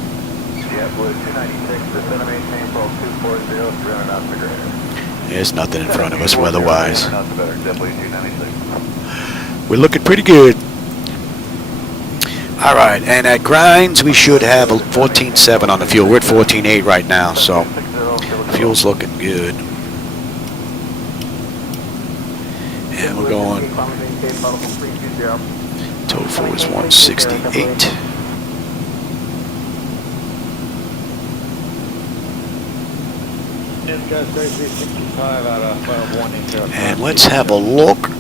There's nothing in front of us weather-wise. We're looking pretty good. All right, and at grinds, we should have a 14.7 on the fuel. We're at 14.8 right now, so fuel's looking good. And we're going, tofu is 168. And let's have a look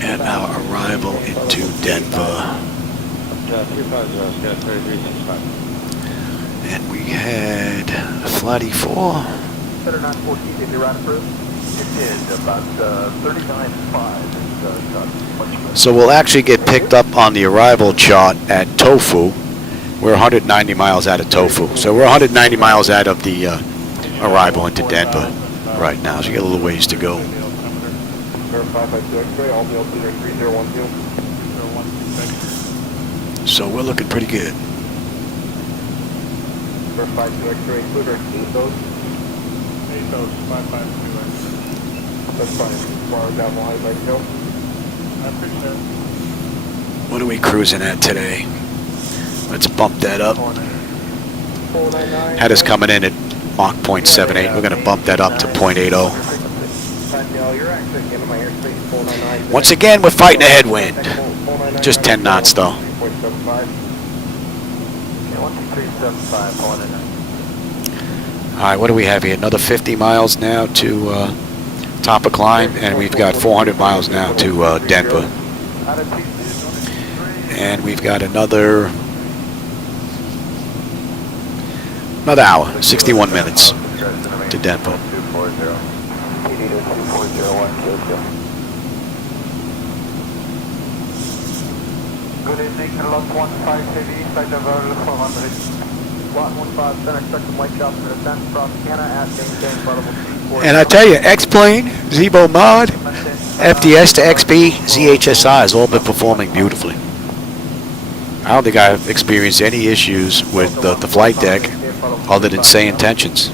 at our arrival into Denver. And we had Flight 4. Center 914, did your route approved? It did, about 39.5. So we'll actually get picked up on the arrival chart at Tofu. We're 190 miles out of Tofu. So we're 190 miles out of the arrival into Denver right now. So you got a little ways to go. So we're looking pretty good. What are we cruising at today? Let's bump that up. Had us coming in at Mach 0.78. We're going to bump that up to 0.80. Once again, we're fighting a headwind. Just 10 knots, though. All right, what do we have here? Another 50 miles now to top of climb, and we've got 400 miles now to Denver. And we've got another hour, 61 minutes to Denver. Good evening, Lot 15 side level 400. Lot 15 center, expect some white shots for descent from Canada at maintain level 24. And I tell you, X-Plane, Zibo Mod, FDS to XB, ZHSI has all been performing beautifully. I don't think I've experienced any issues with the flight deck other than SayIntentions,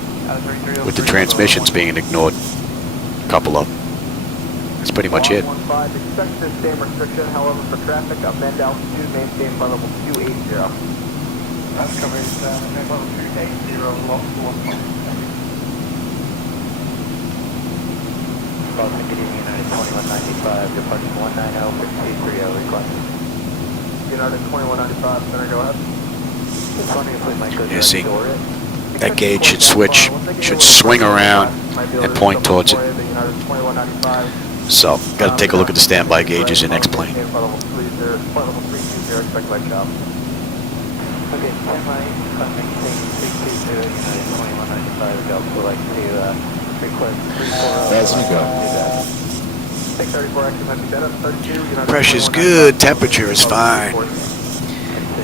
with the transmissions being ignored. A couple of them. That's pretty much it. Expect the same restriction, however, for traffic up and altitude, maintain level 280. That's coming level 280, lost 1. Boston, good evening, United 2195, departing 190, 630 request. United 2195, center, go ahead. Just wondering if we might go Yeah, see, That gauge should switch, should swing around and point towards it. So, got to take a look at the standby gauges in X-plane. Okay, standby, maintain 320, United 2195, Delta would like to request 340. As we go. 634, actually might be better, 32, United Pressure's good, temperature is fine.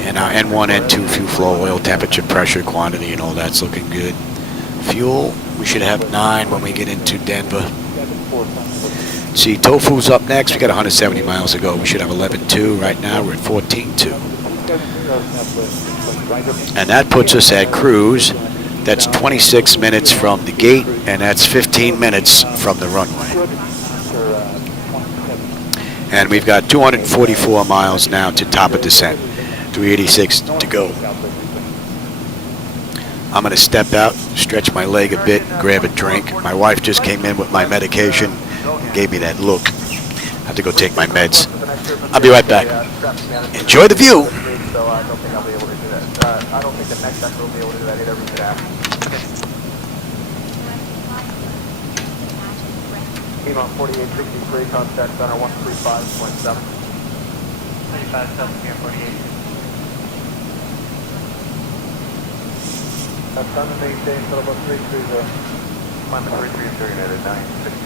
And our N1, N2 fuel flow, oil temperature, pressure, quantity, and all that's looking good. Fuel, we should have 9 when we get into Denver. See, Tofu's up next. We got 170 miles to go. We should have 11.2. Right now, we're at 14.2. And that puts us at cruise. That's 26 minutes from the gate, and that's 15 minutes from the runway. And we've got 244 miles now to top of descent. 386 to go. I'm going to step out, stretch my leg a bit, grab a drink. My wife just came in with my medication and gave me that look. I have to go take my meds. I'll be right back. Enjoy the view. So I don't think I'll be able to do that. I don't think the next sector will be able to do that either. We could ask. Team on 4863, contact center 135.7. 357 here, 48. That's on the maintain, so about 330. Climb 330 at 960.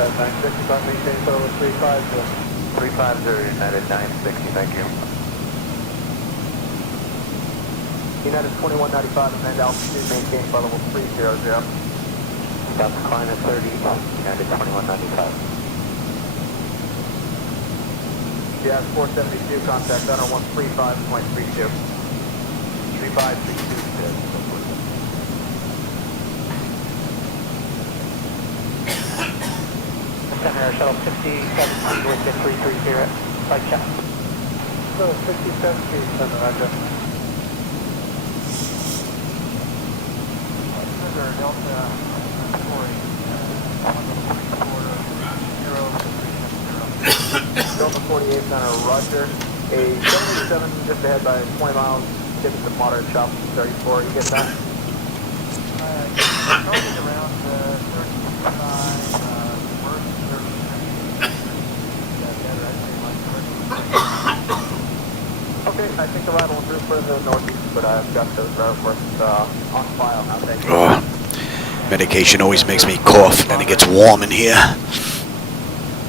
That's 960, on maintain, so about 350. 350 United 960, thank you. United 2195, amend altitude, maintain flight level 300. About to climb at 30, United 2195. Jazz 472, contact center 135.32. 3562. Center shuttle 67 with 330, flight check. So 67 feet, center, roger. Delta 48 center, roger. A 787 just ahead by 20 miles, getting some moderate chop 34, you get that? Going around 35, Okay, I think the ride will improve further to the northeast, but I've got those reports on file now. Thank you. Oh, medication always makes me cough, and it gets warm in here.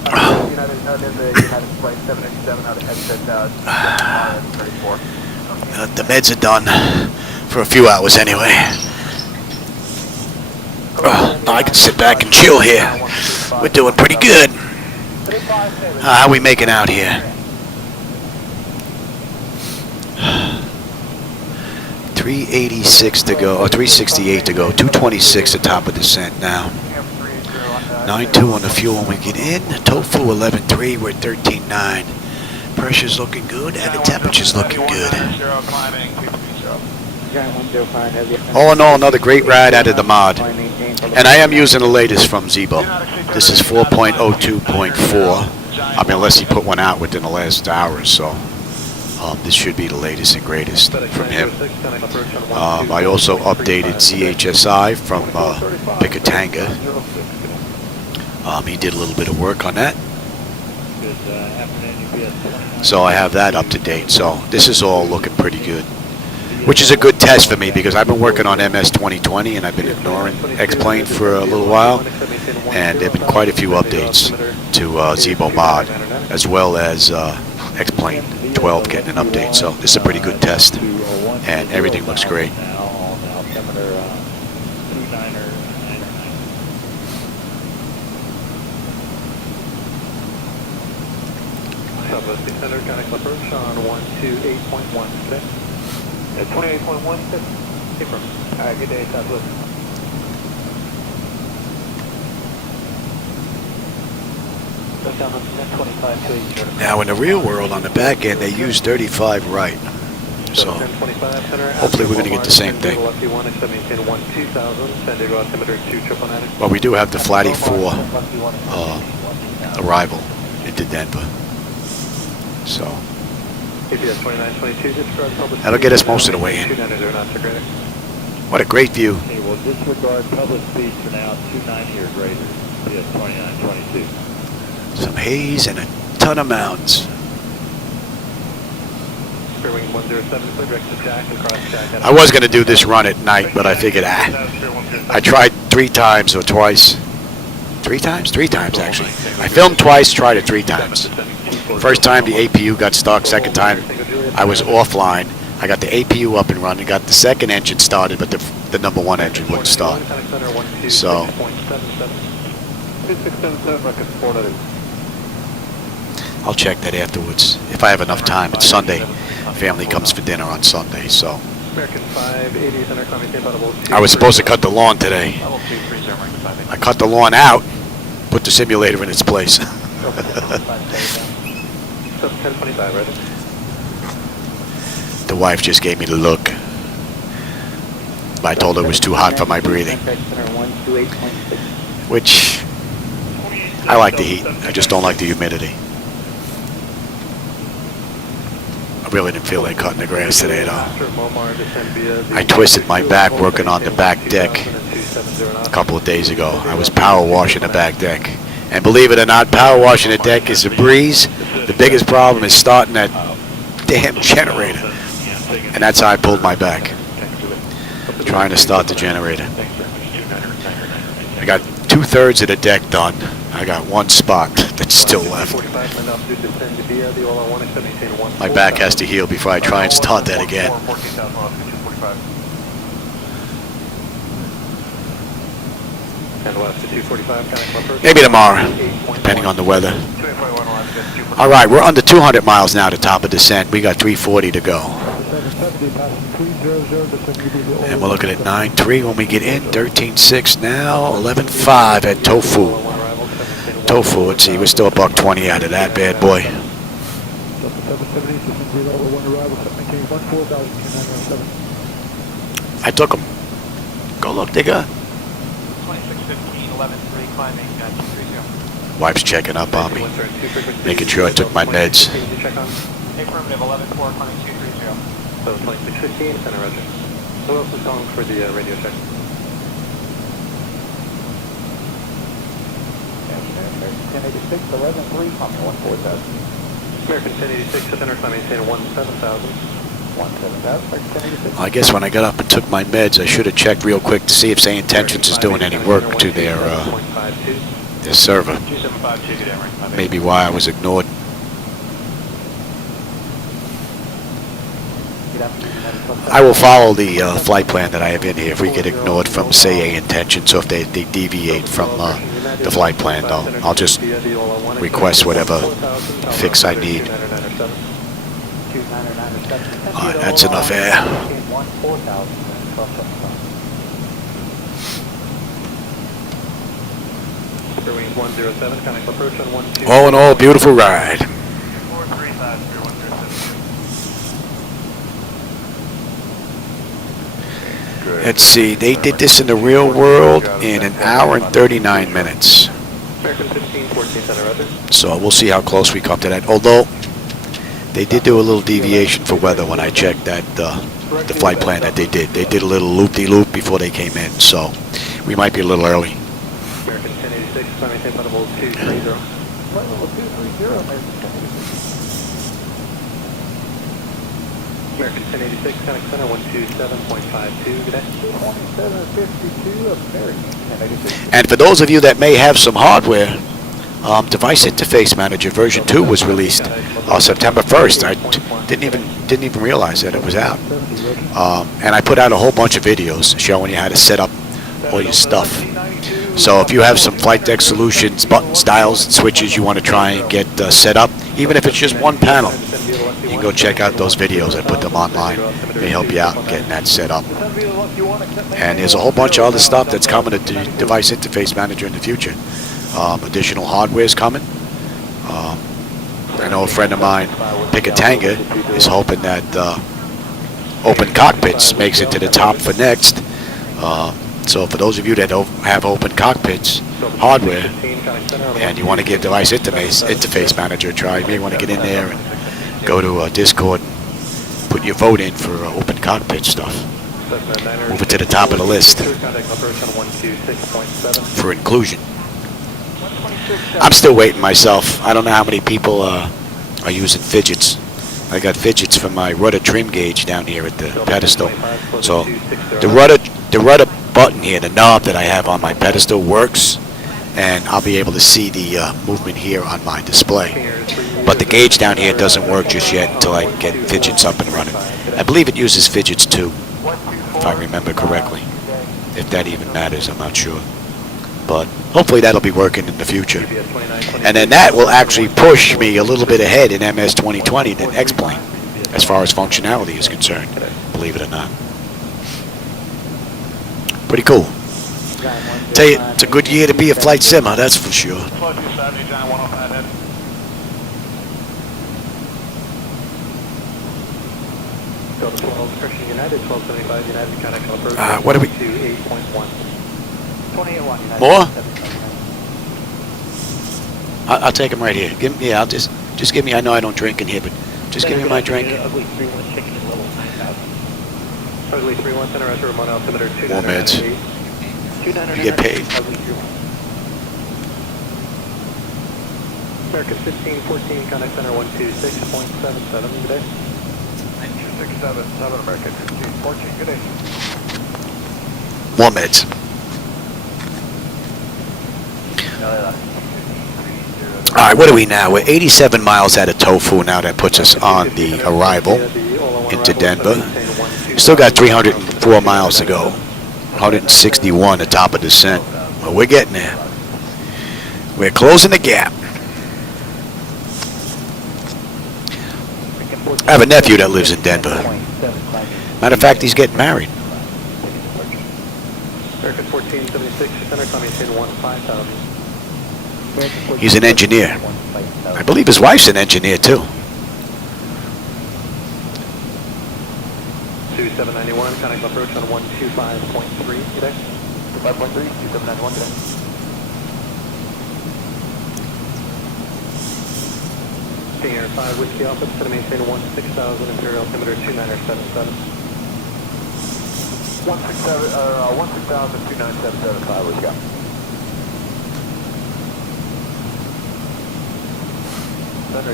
United Flight 787 out of headset 34. The meds are done for a few hours anyway. Now I can sit back and chill here. We're doing pretty good. How are we making out here? 386 to go, or 368 to go. 226 at top of descent now. 9.2 on the fuel when we get in. Tofu 11.3, we're at 13.9. Pressure's looking good, and the temperature's looking good. All in all, another great ride out of the mod. And I am using the latest from Zibo. This is 4.02.4. I mean, unless he put one out within the last hour or so. This should be the latest and greatest from him. I also updated ZHSI from Picatanga. He did a little bit of work on that. So I have that up to date. So this is all looking pretty good. Which is a good test for me because I've been working on MS 2020 and I've been ignoring X-Plane for a little while. And there have been quite a few updates to Zibo mod as well as X-Plane 12 getting an update. So this is a pretty good test and everything looks great. Southwest Center, contact approach on 128.1 today. At 28.1, April. Alright, good day, Southwest. Now in the real world on the back end they use 35 right. So hopefully we're going to get the same thing. But we do have the Flighty 4 arrival into Denver. So That'll get us most of the way in. What a great view. Okay, we'll disregard public speeds for now, 290 or greater, PS 2922. Some haze and a ton of mountains. I was going to do this run at night, but I figured, I tried 3 times or twice. 3 times? 3 times, actually. I filmed twice, tried it 3 times. First time, the APU got stuck. Second time, I was offline. I got the APU up and running, got the second engine started, but the number 1 engine wouldn't start. So, I'll check that afterwards. If I have enough time. It's Sunday. Family comes for dinner on Sunday, so. I was supposed to cut the lawn today. I cut the lawn out, put the simulator in its place. The wife just gave me the look. I told her it was too hot for my breathing. Which, I like the heat. I just don't like the humidity. I really didn't feel like cutting the grass today, though. I twisted my back working on the back deck a couple of days ago. I was power washing the back deck. And believe it or not, power washing the deck is a breeze. The biggest problem is starting that damn generator. And that's how I pulled my back. Trying to start the generator. I got 2/3 of the deck done. I got 1 spot that's still left. My back has to heal before I try and start that again. Maybe tomorrow, depending on the weather. All right, we're under 200 miles now to top of descent. We got 340 to go. And we're looking at 9.3 when we get in, 13.6 now, 11.5 at Tofu. Tofu, let's see, we're still a $120 out of that bad boy. I took him. Go look, digger. 2615, 11.3, climbing 230. Wife's checking up on me, making sure I took my meds. Affirmative, 11.4, climbing 230. So 2615, center roger. Who else is calling for the radio check? American 1086, 11.3, climbing 14,000. American 1086, center climbing 17,000. 17,000, I guess when I got up and took my meds, I should have checked real quick to see if SayIntentions is doing any work to their server. Maybe why I was ignored. I will follow the flight plan that I have in here. If we get ignored from SayIntentions, or if they deviate from the flight plan, though, I'll just request whatever fix I need. Alright, that's enough air. All in all, beautiful ride. Let's see, they did this in the real world in 1 hour and 39 minutes. So we'll see how close we come to that. Although, they did do a little deviation for weather when I checked that the flight plan that they did. They did a little loop-de-loop before they came in, so we might be a little early. American 1086, maintain level 230. level 230, American 1086, Connect Center 127.52, good day. 2752, American 1086. And for those of you that may have some hardware, Device Interface Manager version 2 was released September 1st. I didn't even realize that it was out. And I put out a whole bunch of videos showing you how to set up all your stuff. So if you have some Flightdeck solutions, buttons, dials, and switches you want to try and get set up, even if it's just one panel, you can go check out those videos. I put them online. They help you out in getting that set up. And there's a whole bunch of other stuff that's coming to the Device Interface Manager in the future. Additional hardware is coming. I know a friend of mine, Pickatanga, is hoping that Open Cockpits makes it to the top for next. So for those of you that don't have Open Cockpits hardware and you want to give Device Interface Manager a try, you may want to get in there and go to Discord and put your vote in for open cockpit stuff. Move it to the top of the list for inclusion. I'm still waiting myself. I don't know how many people are using fidgets. I got fidgets for my rudder trim gauge down here at the pedestal. So the rudder button here, the knob that I have on my pedestal works, and I'll be able to see the movement here on my display. But the gauge down here doesn't work just yet until I get fidgets up and running. I believe it uses fidgets too, if I remember correctly. If that even matters, I'm not sure. But hopefully that'll be working in the future. And then that will actually push me a little bit ahead in MS 2020 than X-Plane, as far as functionality is concerned, believe it or not. Pretty cool. Tell you, it's a good year to be a flight simmer, that's for sure. What are we? More? I'll take them right here. Give me, I'll just give me. I know I don't drink in here, but just give me my drink. More meds. You get paid. American 1514, contact center 126.77, good day. 9267, American 1514, good day. More meds. All right, what are we now? We're 87 miles out of Tofu now. That puts us on the arrival into Denver. Still got 304 miles to go. 161 the top of descent. Well, we're getting there. We're closing the gap. I have a nephew that lives in Denver. Matter of fact, he's getting married. He's an engineer. I believe his wife's an engineer too. 2791, contact approach on 125.3 today. 5.3, 2791 today. Stinger 5 Whiskey Alpha, to maintain 16,000, Imperial altimeter 2977. 16,000, 2977, 5 Whiskey Alpha.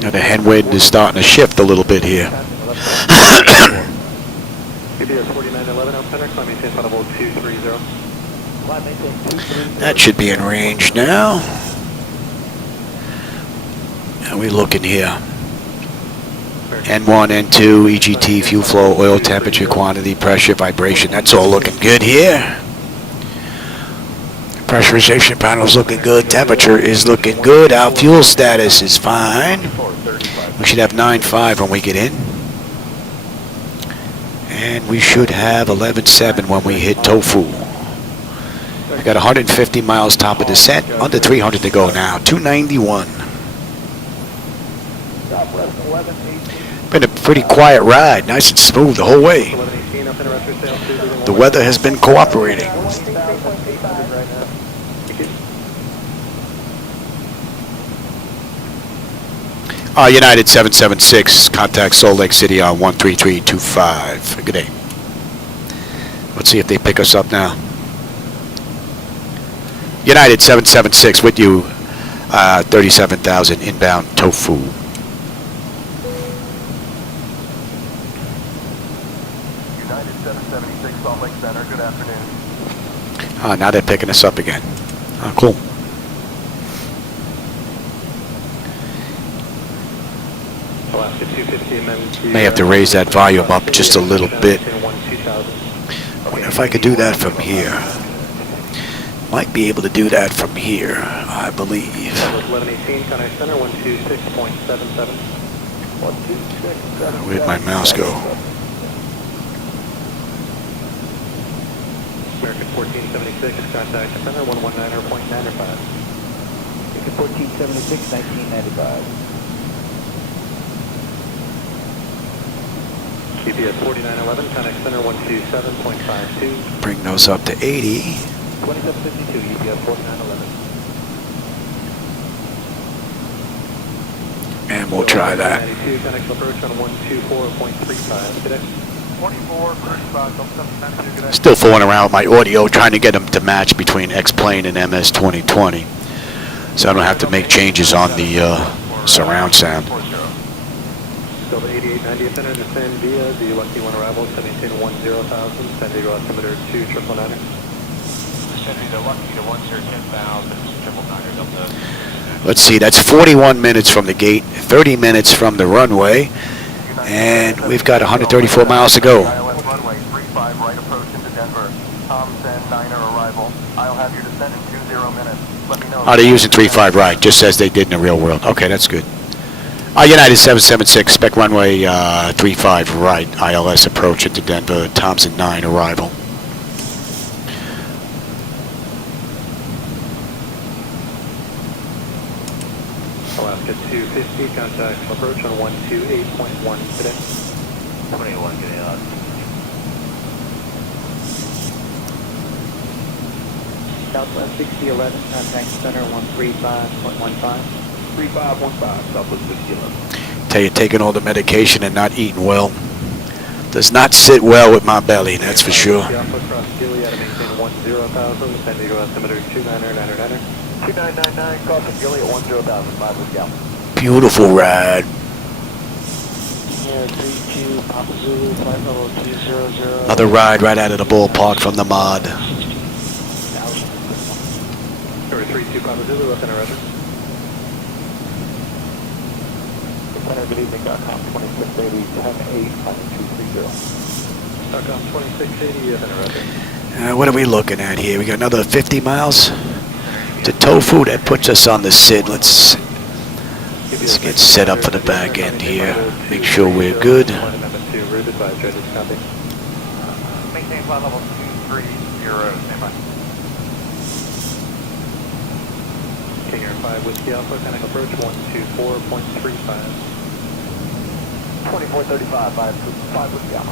Now the headwind is starting to shift a little bit here. That should be in range now. How are we looking here? N1, N2, EGT, fuel flow, oil temperature, quantity, pressure, vibration. That's all looking good here. Pressurization panel is looking good. Temperature is looking good. Our fuel status is fine. We should have 9.5 when we get in. And we should have 11.7 when we hit Tofu. We've got 150 miles top of descent. Under 300 to go now. 291. Been a pretty quiet ride. Nice and smooth the whole way. The weather has been cooperating. United 776, contact Salt Lake City on 13325. Good day. Let's see if they pick us up now. United 776 with you, 37,000 inbound Tofu. United 776, Salt Lake Center, good afternoon. Now they're picking us up again. Cool. May have to raise that volume up just a little bit. I wonder if I could do that from here. Might be able to do that from here, I believe. Where'd my mouse go? American 1476, contact center 119.95. American 1476, 1995. GPS 4911, contact center 127.52. Bring those up to 80. 2752, GPS 4911. And we'll try that. 92, connect approach on 124.35 today. 24, Still fooling around with my audio, trying to get them to match between X-Plane and MS 2020, so I don't have to make changes on the surround sound. Still the 8890 center, descend via the Lucky 1 arrival to maintain 10,000, San Diego altimeter 2999. Descend via Lucky to 10,000, 999 Delta. Let's see, that's 41 minutes from the gate, 30 minutes from the runway, and we've got 134 miles to go. ILS runway 35 right approach into Denver. Tom send 9er arrival. I'll have your descent in 20 minutes. Let me know. Oh, they're using 35 right, just as they did in the real world. Okay, that's good. United 776, spec runway 35 right, ILS approach into Denver, Thompson 9 arrival. Alaska 250, contact approach on 128.1 today. 21, getting on. Southwest 6011, contact center 135.15. 3515, Southwest 6011. Tell you, taking all the medication and not eating well does not sit well with my belly, that's for sure. Alpha cross Gilead to maintain 10,000, San Diego altimeter 2999. 2999, crossing Gilead at 10,000, 5 with Gal. Beautiful ride. Yeah, 32, Papa Zulu, flight level 200. Another ride right out of the ballpark from the mod. 32, Papa Zulu, left and roger. Center, good evening, .com 2680, 10-8, climbing 230. .com 2680, left and roger. What are we looking at here? We got another 50 miles to Tofu. That puts us on the SID. Let's get set up for the back end here. Make sure we're good. Maintain flight level 230, standby. King Air 5 Whiskey Alpha, connect approach 124.35. 2435, 5 with Gal.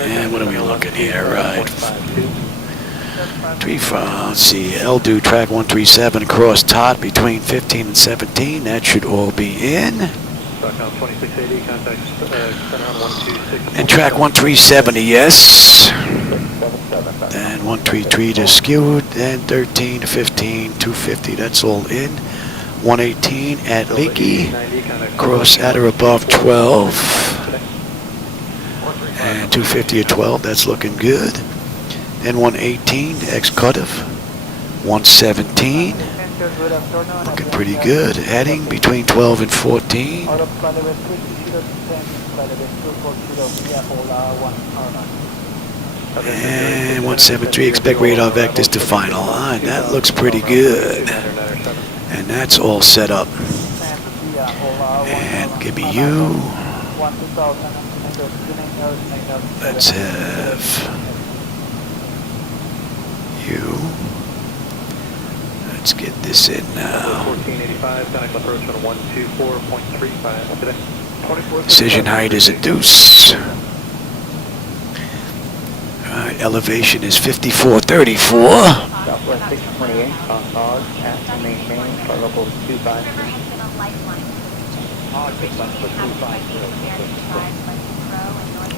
And what are we looking here? Right. 35, let's see, Eldu track 137 across Tot between 15 and 17. That should all be in. And track 1370, yes. And 133 to skewed, and 13 to 15, 250, that's all in. 118 at Leaky, cross at or above 12. And 250 at 12, that's looking good. Then 118 to ex-cutoff. 117, looking pretty good. Heading between 12 and 14. And 173, expect radar vectors to final line. That looks pretty good. And that's all set up. And give me you. Let's have you. Let's get this in now. 1485, connect approach on 124.35 today. Decision height is a deuce. Alright, elevation is 5434. Southwest 628, on pause, pass and maintain, flight level 253.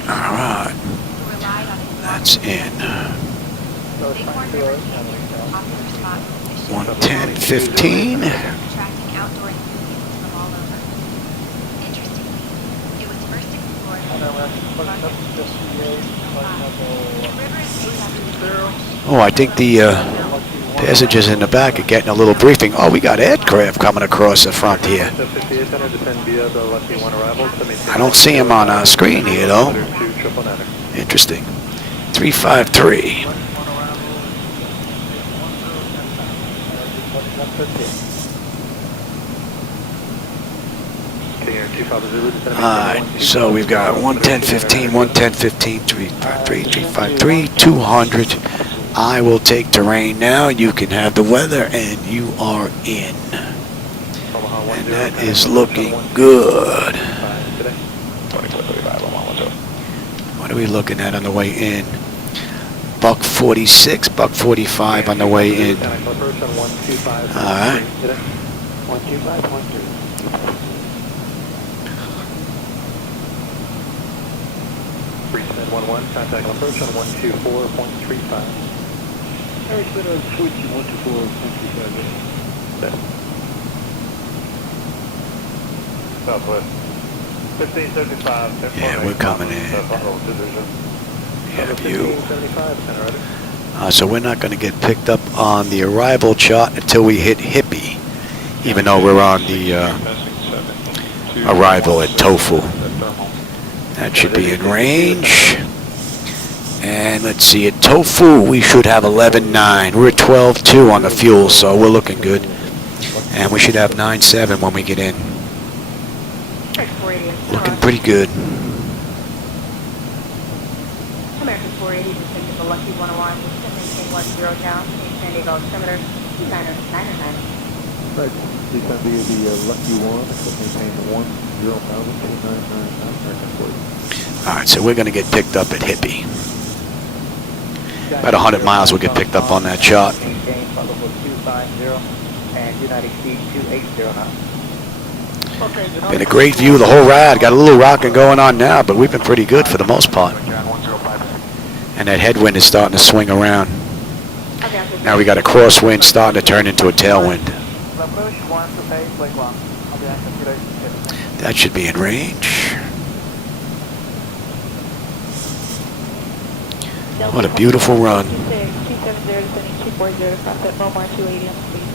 Alright, that's in. 110.15. Oh, I think the passengers in the back are getting a little briefing. Oh, we got aircraft coming across the front here. I don't see them on our screen here, though. Interesting. 353. Alright, so we've got 110.15, 110.15, 353, 353, 200. I will take terrain now. You can have the weather, and you are in. And that is looking good. What are we looking at on the way in? buck 46, buck 45 on the way in. Approach on 125. All right. 125.3. Freesmith 11, contact approach on 124.35. Eric, switch 124.35. Southwest. 1575. Yeah, we're coming in. Yeah, view. 1575, center ready. So we're not going to get picked up on the arrival chart until we hit Hippie, even though we're on the arrival at Tofu. That should be in range. And let's see, at Tofu we should have 11.9. We're at 12.2 on the fuel, so we're looking good. And we should have 9.7 when we get in. Looking pretty good. American 480, descending the Lucky 101, maintain 10 down, San Diego altimeter, designer 909. Right, descend the Lucky 1, maintain 10,000, American 40. Alright, so we're going to get picked up at Hippie. About 100 miles we'll get picked up on that chart. Maintain follow-up 250 and United Speed 280 now. Been a great view the whole ride. Got a little rocking going on now, but we've been pretty good for the most part. And that headwind is starting to swing around. Now we got a crosswind starting to turn into a tailwind. That should be in range. What a beautiful run. 270 descending 240 across at Beaumont 280 on the speed.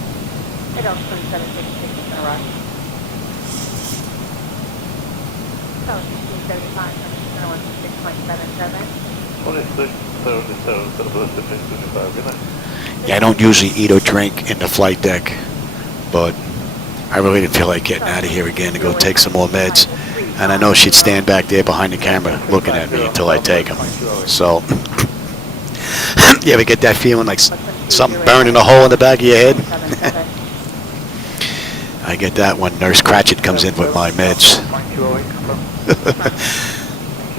Adult 2766 is going to rise. So 1675, 6.77. Yeah, I don't usually eat or drink in the flight deck, but I really didn't feel like getting out of here again to go take some more meds. And I know she'd stand back there behind the camera looking at me until I take them. So, you ever get that feeling like something burning a hole in the back of your head? I get that when Nurse Cratchit comes in with my meds.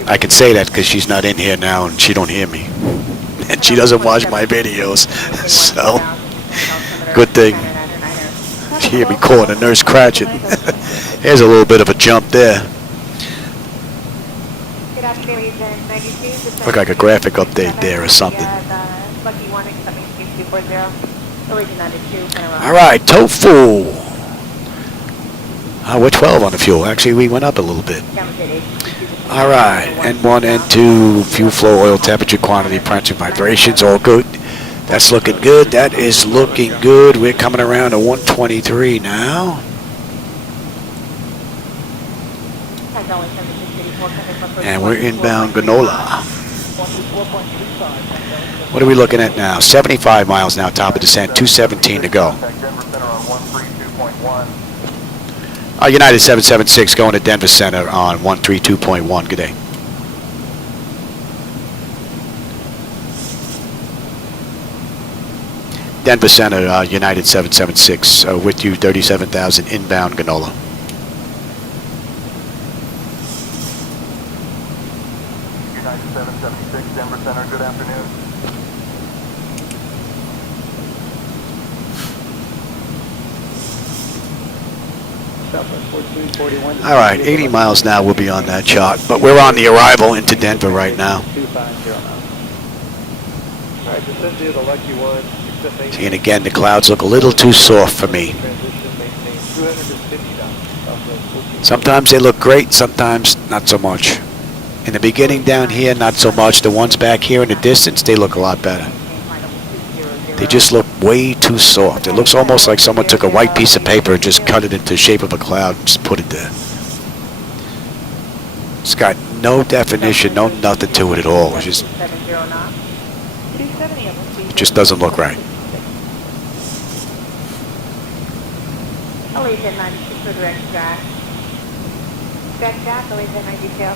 I can say that because she's not in here now and she don't hear me. And she doesn't watch my videos. So, good thing. She hear me calling a Nurse Cratchit. Here's a little bit of a jump there. Look like a graphic update there or something. Alright, Tofu. We're 12 on the fuel. Actually, we went up a little bit. Alright, N1, N2, fuel flow, oil temperature, quantity, pressure, vibrations, all good. That's looking good. That is looking good. We're coming around to 123 now. And we're inbound Ganola. What are we looking at now? 75 miles now, top of descent, 217 to go. United 776 going to Denver Center on 132.1. Good day. Denver Center, United 776, with you, 37,000 inbound Ganola. United 776, Denver Center, good afternoon. All right, 80 miles now we'll be on that chart, but we're on the arrival into Denver right now. See, and again, the clouds look a little too soft for me. Sometimes they look great, sometimes not so much. In the beginning down here, not so much. The ones back here in the distance, they look a lot better. They just look way too soft. It looks almost like someone took a white piece of paper and just cut it into the shape of a cloud and just put it there. It's got no definition, no nothing to it at all. It just doesn't look right. Allegiant 96 for direct track. Direct track, Allegiant 92.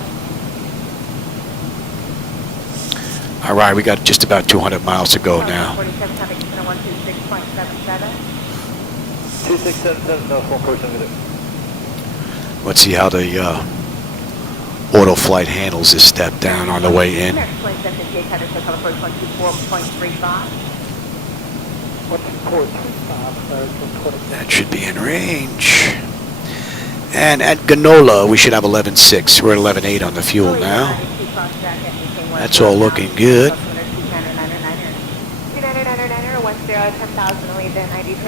All right, we got just about 200 miles to go now. 2677, no, 147. Let's see how the auto flight handles this step down on the way in. American 2758, Tiger Circle approach 124.35. That should be in range. And at Ganola, we should have 11.6. We're at 11.8 on the fuel now. That's all looking good. 10,000, lead in 92.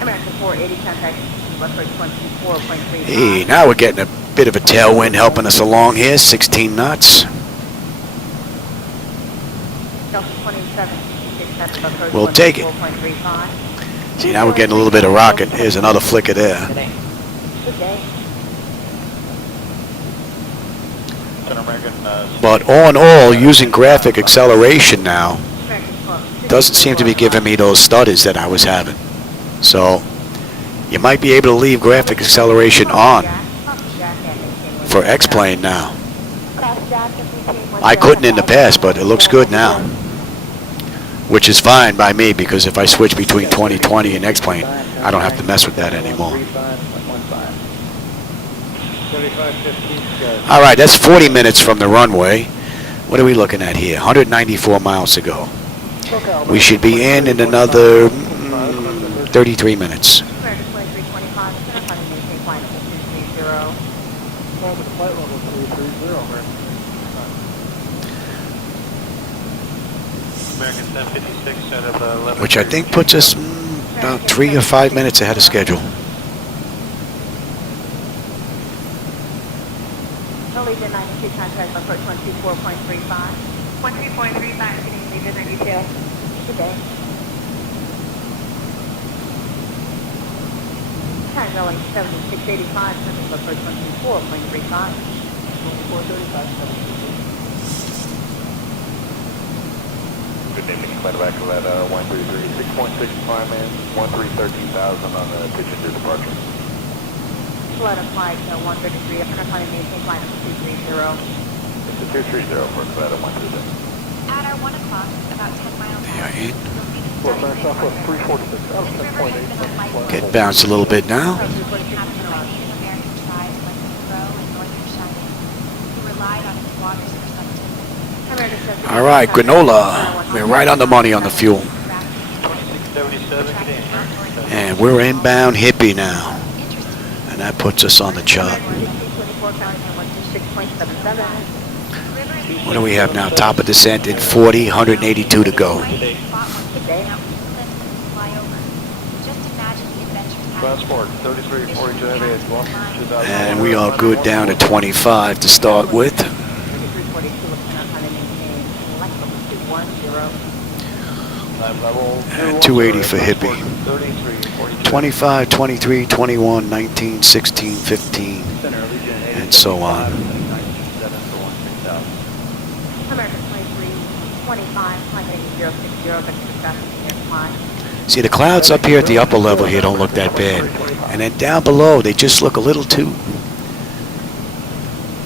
American 480, contact approach 124.35. Hey, now we're getting a bit of a tailwind helping us along here, 16 knots. We'll take it. See, now we're getting a little bit of rocket. Here's another flicker there. Good day. But all in all, using graphic acceleration now doesn't seem to be giving me those stutters that I was having. So you might be able to leave graphic acceleration on for X-plane now. I couldn't in the past, but it looks good now, which is fine by me, because if I switch between 2020 and X-plane, I don't have to mess with that anymore. All right, that's 40 minutes from the runway. What are we looking at here? 194 miles to go. We should be in another 33 minutes. Which I think puts us about 3 or 5 minutes ahead of schedule. Legion 92, contact approach 124.35. 124.35, Legion 92. Good day. Time going 7685, contact approach 124.35. 124.35. Good evening, flight back to that 133, 6.65 man, 13,000 on the pitch into departure. Flight of flight 133, I'm going to maintain flight of 230. It's a 230 for flight of 126. At our 1 o'clock, about 10 miles They are in. Well, fire Southwest 346, out of 10.8. Get bounced a little bit now. All right, Granola. We're right on the money on the fuel. And we're inbound Hippie now. And that puts us on the chart. What do we have now? Top of descent in 40, 182 to go. And we are good down to 25 to start with. And 280 for Hippie. 25, 23, 21, 19, 16, 15, and so on. See, the clouds up here at the upper level here don't look that bad. And then down below, they just look a little too...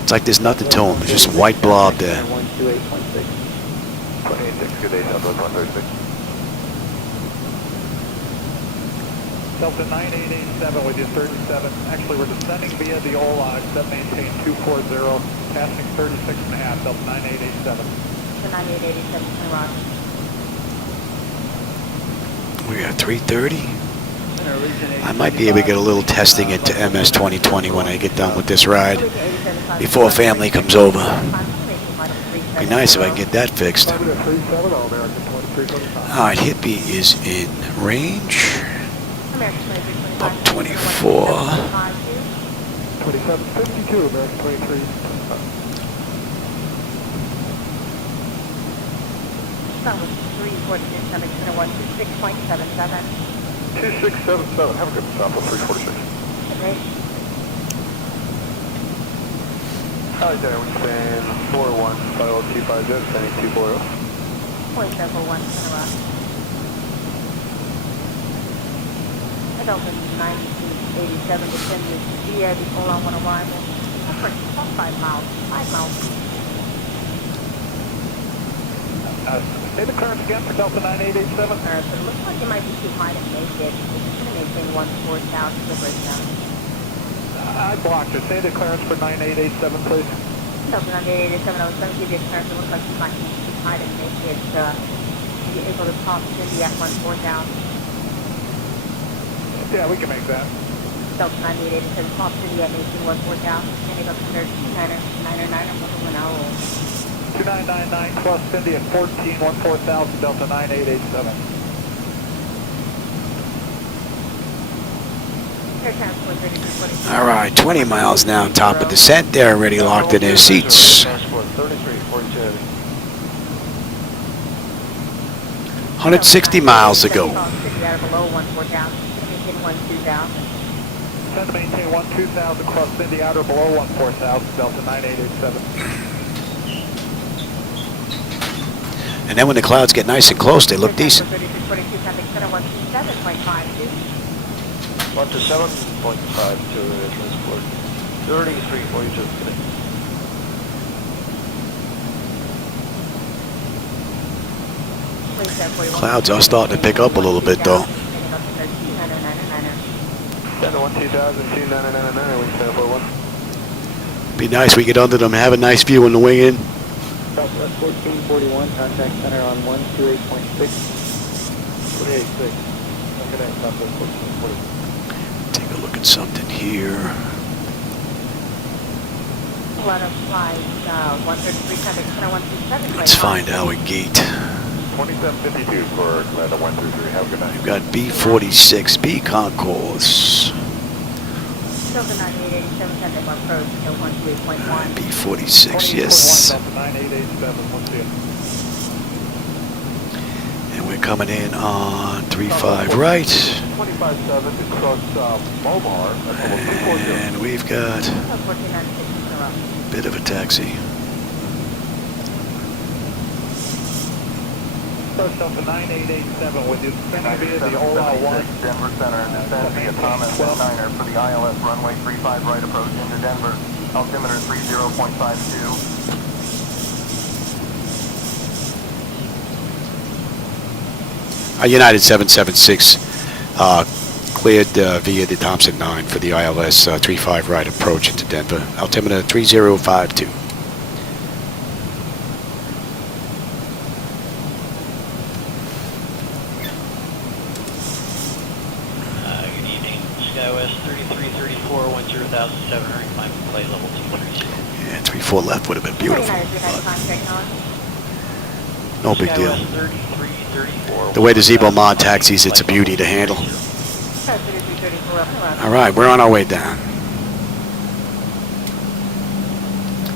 It's like there's nothing to them. There's just a white blob there. Delta 9887 with you 37. Actually, we're descending via the OLOG, set maintain 240, passing 36.5, Delta 9887. The 9887, Roger. We're at 330. I might be able to get a little testing into MS 2020 when I get done with this ride before family comes over. Be nice if I can get that fixed. Alright, Hippie is in range. Up 24. 2752, American 23. That was 346, 26.77. 2677, have a good stop on 346. Great. Hi there, we stand 41, 5025 jet, standing 240. Point 741, center rock. Delta 9287, descend with via the Ola 1 arrival. Approach 5 miles, 5 miles. Say the clearance again for Delta 9887. So it looks like you might be too high to make it. It's going to maintain 140 south, slippery south. I blocked it. Say the clearance for 9887, please. Delta 9887, I was going to give you a clearance. It looks like you might be too high to make it. You're able to cross Cindy at 140 south. Yeah, we can make that. Delta 9887, cross Cindy at 140 south. Standing up under 2999, I'm looking for an hour. 2999 plus Cindy at 14,000, Delta 9887. All right, 20 miles now, top of descent. They're already locked in their seats. 160 miles to go. Send to maintain 12,000 cross Cindy outer below 14,000, Delta 9887. And then when the clouds get nice and close, they look decent. 1 to 7.52 transport. 3342 today. Clouds are starting to pick up a little bit, though. 10 to 1 2000, 2999, wing stand for 1. Be nice we get under them and have a nice view on the wing in. Southwest 1441, contact center on 128.6. 286. Okay, Southwest 1441. Take a look at something here. Let's find our gate. 2752 for Atlanta 133. Have a good night. We've got B46, B Concourse. B46, yes. And we're coming in on 35 right. 25-7 to cross Momar. And we've got a bit of a taxi. First Delta 9887 with you. Send via the Ola 1. Denver Center and descend via Thomas and Niner for the ILS runway 35 right approach into Denver. Altimeter 30.52. United 776 cleared via the Thompson 9 for the ILS 35 right approach into Denver. Altimeter 3052. Good evening, SkyWest 3334, 10,700, climb play level 230. Yeah, 34 left would have been beautiful. No big deal. The way the Zibo mod taxis, it's a beauty to handle. All right, we're on our way down.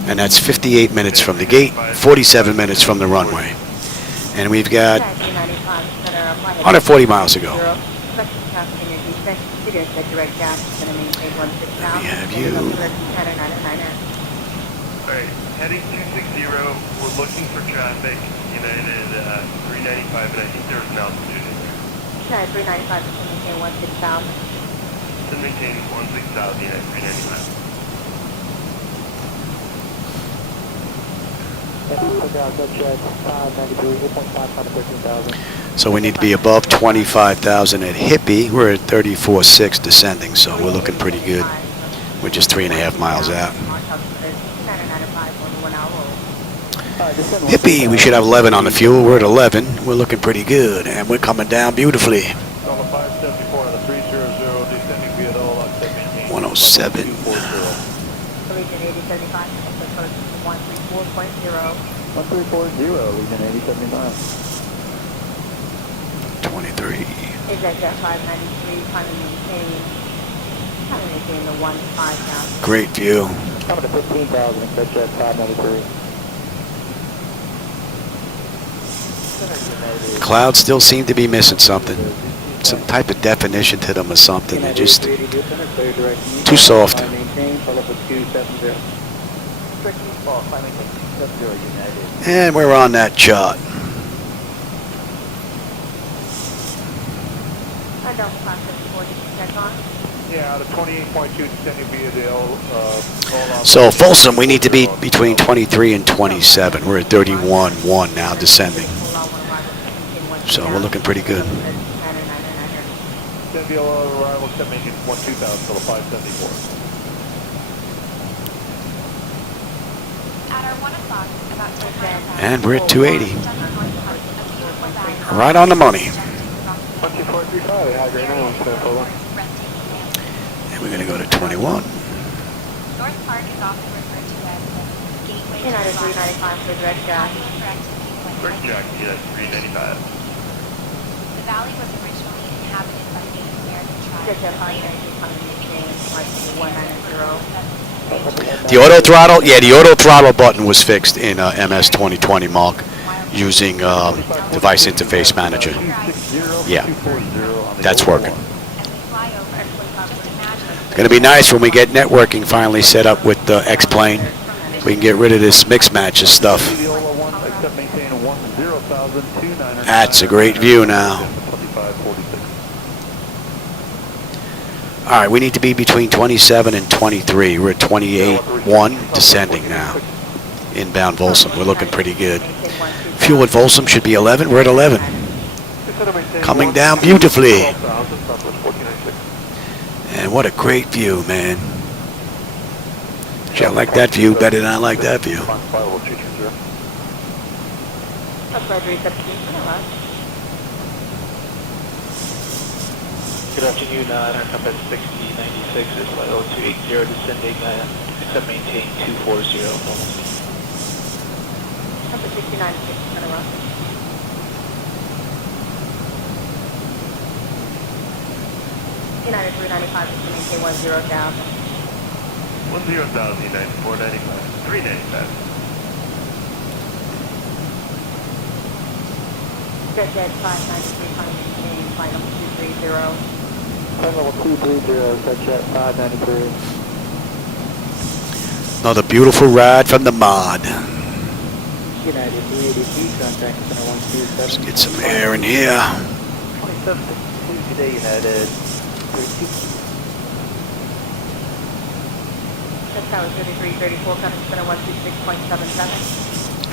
And that's 58 minutes from the gate, 47 minutes from the runway. And we've got 140 miles to go. We have you. Alright, heading 260, we're looking for traffic, United 395, and I think there's an altitude in there. United 395 to maintain 16,000. To maintain 16,000, United 395. So we need to be above 25,000 at Hippie. We're at 34.6 descending, so we're looking pretty good. We're just 3.5 miles out. Hippie, we should have 11 on the fuel. We're at 11. We're looking pretty good, and we're coming down beautifully. 107. 1340, Legion 8075. 23. Is that jet 593, trying to maintain the 15,000. Great view. Coming to 15,000, expect jet 593. Clouds still seem to be missing something. Some type of definition to them or something. They're just too soft. And we're on that chart. Yeah, the 28.2 descending via the So Folsom, we need to be between 23 and 27. We're at 31.1 now descending. So we're looking pretty good. KBIL arrival 718-12,000 till 574. At our 1 o'clock, about 10 miles. And we're at 280. Right on the money. 12435, high grade 917 And we're going to go to 21. North Park is often referred to as the gateway to United 395 for Red Jack. Red Jack, United 395. The valley was originally inhabited by Native American tribes. Red Jack 190, The auto throttle, yeah, the auto throttle button was fixed in MS 2020 Mark using device interface manager. Yeah, that's working. It's going to be nice when we get networking finally set up with the X-Plane. We can get rid of this mix matches stuff. That's a great view now. All right, we need to be between 27 and 23. We're at 28.1, descending now. Inbound Volsum, we're looking pretty good. Fuel at Volsum should be 11. We're at 11. Coming down beautifully. And what a great view, man. I like that view better than I like that view. Good afternoon, Aircraft 6096 is flight 0280 descending, except maintain 240. Number 69, 6 Panama. United 395 is to maintain 10,000. 10,000, United 495, 395. Jet Jet 593, trying to maintain flight number 230. Flight level 230, Jet Jet 593. Another beautiful ride from the mod. United 383, contact center 127. Let's get some air in here. 2762 today, United 32. Jet Tower 3334, contact center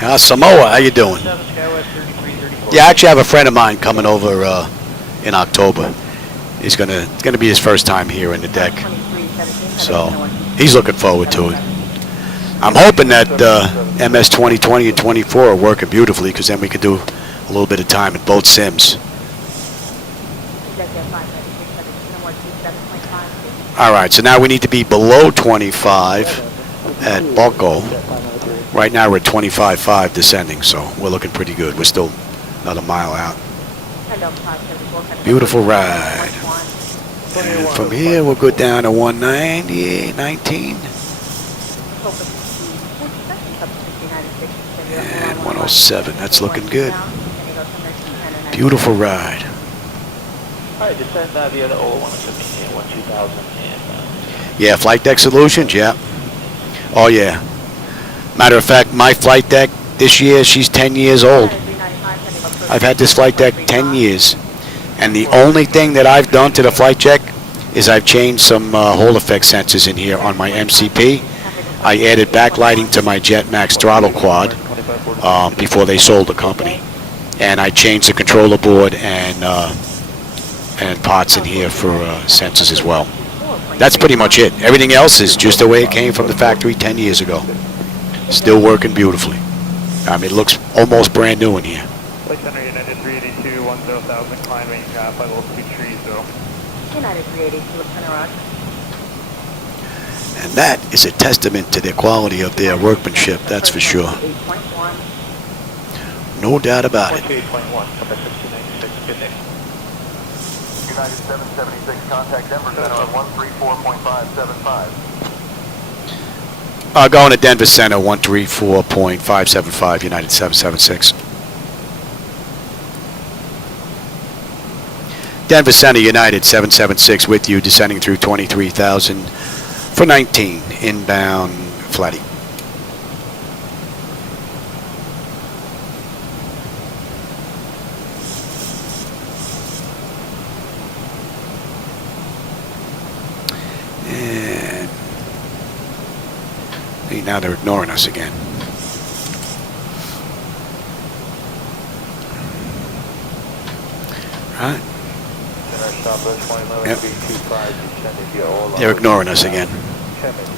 126.77. Samoa, how you doing? 7 Skywest 3334. Yeah, I actually have a friend of mine coming over in October. It's gonna be his first time here in the deck, so he's looking forward to it. I'm hoping that MS 2020 and 24 are working beautifully, because then we could do a little bit of time in both sims. All right, so now we need to be below 25 at Bucko. Right now we're at 25.5 descending, so we're looking pretty good. We're still another mile out. Beautiful ride. And from here we'll go down to 198, 19. And 107, that's looking good. Beautiful ride. Alright, descend via the Ola 117 and 2000 and... Yeah, flight deck solutions, yeah. Oh yeah. Matter of fact, my flight deck this year, she's 10 years old. I've had this flight deck 10 years. And the only thing that I've done to the flight deck is I've changed some Hall effect sensors in here on my MCP. I added backlighting to my Jetmax throttle quad before they sold the company. And I changed the controller board and pots in here for sensors as well. That's pretty much it. Everything else is just the way it came from the factory 10 years ago. Still working beautifully. I mean, it looks almost brand new in here. Flight Center United 382, 10,000, climb range, flight level 230. United 382, Lieutenant Rock. And that is a testament to the quality of their workmanship, that's for sure. 8.1. No doubt about it. 28.1, Quebec 6296, good day. United 776, contact Denver Center on 134.575. Going to Denver Center, 134.575, United 776. Denver Center, United 776 with you, descending through 23,000 for 19, inbound flatty. And now they're ignoring us again. Alright. Southwest 2011, Yep. 325, descending via Ola. They're ignoring us again. Southwest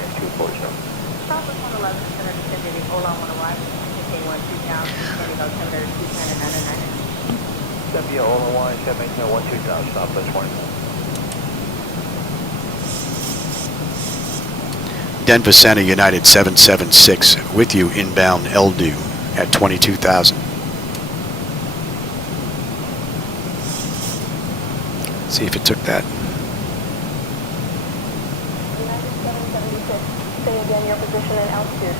111, center descending Ola on arrival, maintain 12000, descending altimeter 299. Descend via Ola 1, maintain 12000, Southwest 2011. Denver Center, United 776, with you inbound Eldu at 22,000. See if it took that. United 776, say again your position and altitude.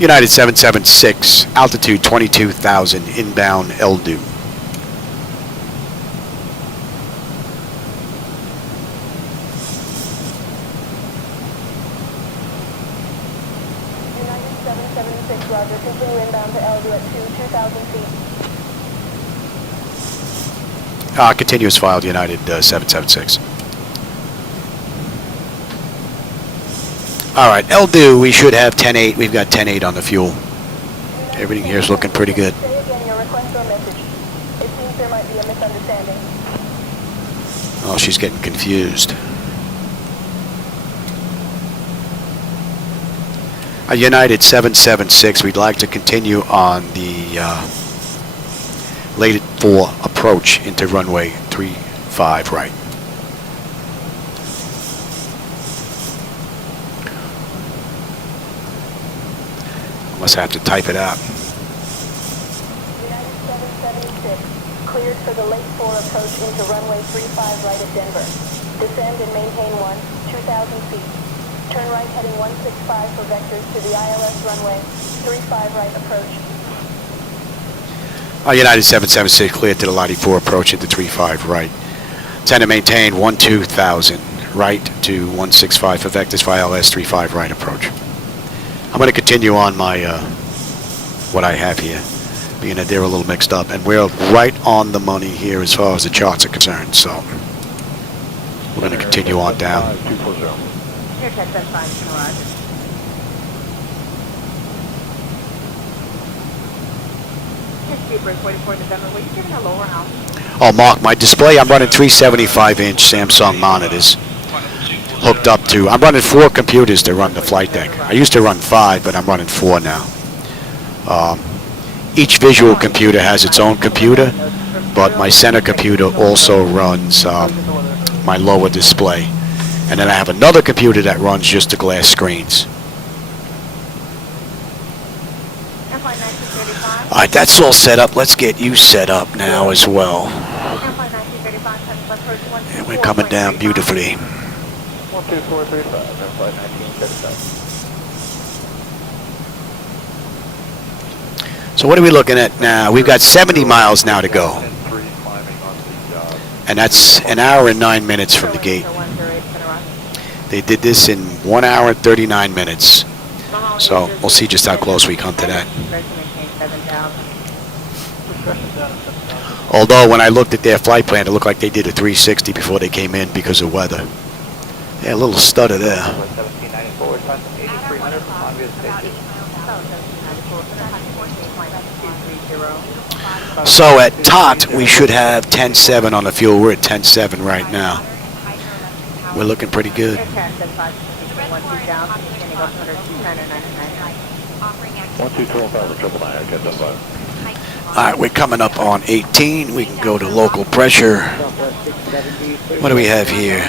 United 776, altitude 22,000, inbound Eldu. United 776, Roger, continue inbound to Eldu at 2,000 feet. Continuous filed, United 776. All right, Eldu, we should have 10.8. We've got 10.8 on the fuel. Everything here is looking pretty good. Say again your request or message. It seems there might be a misunderstanding. Oh, she's getting confused. United 776, we'd like to continue on the late 4 approach into runway 35 right. Must have to type it out. United 776, cleared for the late 4 approach into runway 35 right at Denver. Descend and maintain 2,000 feet. Turn right heading 165 for vectors to the ILS runway 35 right approach. United 776 cleared to the Lottie 4 approach into 35 right. Tend to maintain 12,000 right to 165 for vectors for ILS 35 right approach. I'm going to continue on my what I have here, being that they're a little mixed up, and we're right on the money here as far as the charts are concerned. So we're going to continue on down. Here, check that 5, Roger. Here's 44 November. Were you giving a lower altitude? Oh, Mark, my display, I'm running 375-inch Samsung monitors hooked up to, I'm running 4 computers to run the flight deck. I used to run 5, but I'm running 4 now. Each visual computer has its own computer, but my center computer also runs my lower display. And then I have another computer that runs just the glass screens. All right, that's all set up. Let's get you set up now as well. And we're coming down beautifully. 12435, flight 1975. So what are we looking at now? We've got 70 miles now to go. And that's an hour and 9 minutes from the gate. They did this in 1 hour and 39 minutes. So we'll see just how close we come to that. Although when I looked at their flight plan, it looked like they did a 360 before they came in because of weather. Yeah, a little stutter there. So at TOT, we should have 10.7 on the fuel. We're at 10.7 right now. We're looking pretty good. All right, we're coming up on 18. We can go to local pressure. What do we have here?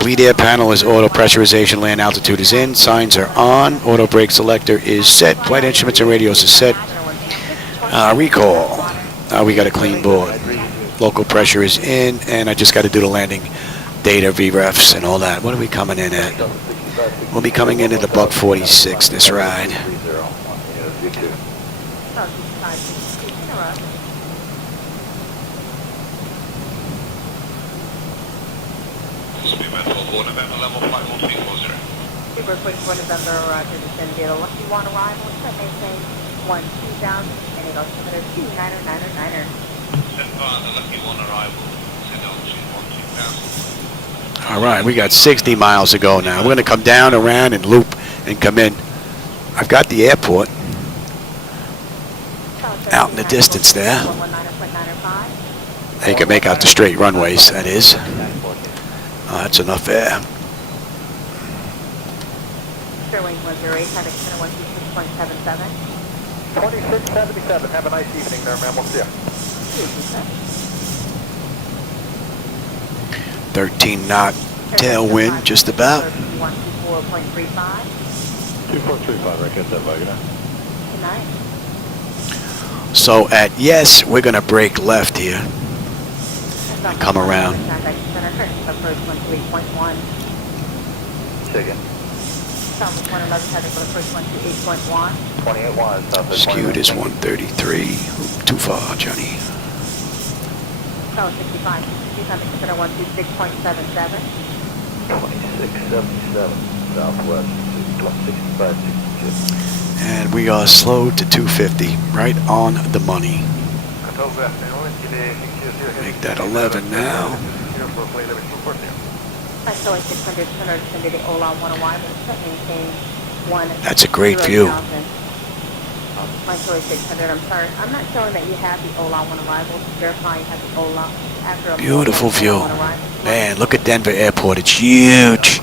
Bleed air panel is auto pressurization. Land altitude is in. Signs are on. Auto brake selector is set. Flight instruments and radios is set. Recall. We got a clean board. Local pressure is in, and I just got to do the landing data, VREFs, and all that. What are we coming in at? We'll be coming in at a buck 46 this ride. Super quick for November, Roger, descend via Lucky 1 arrival, set maintain 12000, and it altimeter 299er. All right, we got 60 miles to go now. We're going to come down, around, and loop, and come in. I've got the airport. out in the distance there. They can make out the straight runways, that is. That's enough air. Sterling 108, heading center 126.77. 2677. Have a nice evening there, ma'am. We'll see you. 13 knot tailwind, just about. 124.35. 2435, right, get that Vagina. Tonight. So at yes, we're going to break left here and come around. Approach 128.1. Say again. Southwest 111, heading for approach 128.1. 28-1, Southwest. Skewed is 133. Too far, Johnny. Tower 65, 62, heading center 126.77. 2677, Southwest, 65, 62. And we are slowed to 250, right on the money. Make that 11 now. I'm showing 600, center descend to the OLA 101, but maintain 1. That's a great view. I'm showing 600, I'm sorry. I'm not showing that you have the OLA 1 arrival. Verify you have the OLA after a Beautiful view. Man, look at Denver Airport. It's huge.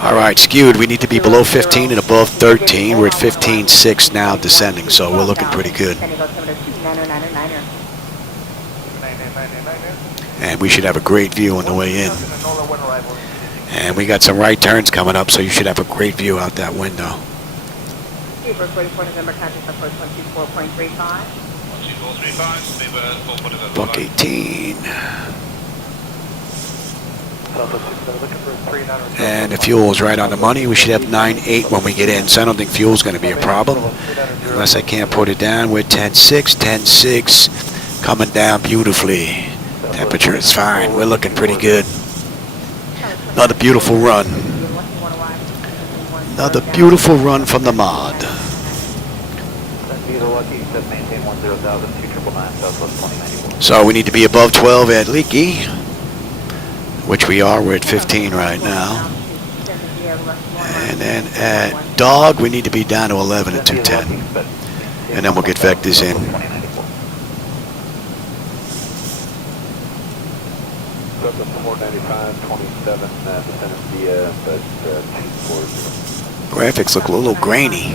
All right, skewed. We need to be below 15 and above 13. We're at 15.6 now, descending, so we're looking pretty good. And we should have a great view on the way in. And we got some right turns coming up, so you should have a great view out that window. Buck 18. And the fuel is right on the money. We should have 9.8 when we get in, so I don't think fuel is going to be a problem. Unless I can't put it down. We're 10.6, 10.6, coming down beautifully. Temperature is fine. We're looking pretty good. Another beautiful run. Another beautiful run from the mod. So we need to be above 12 at Leaky, which we are. We're at 15 right now. And then at Dog, we need to be down to 11 at 210. And then we'll get vectors in. Graphics look a little grainy. I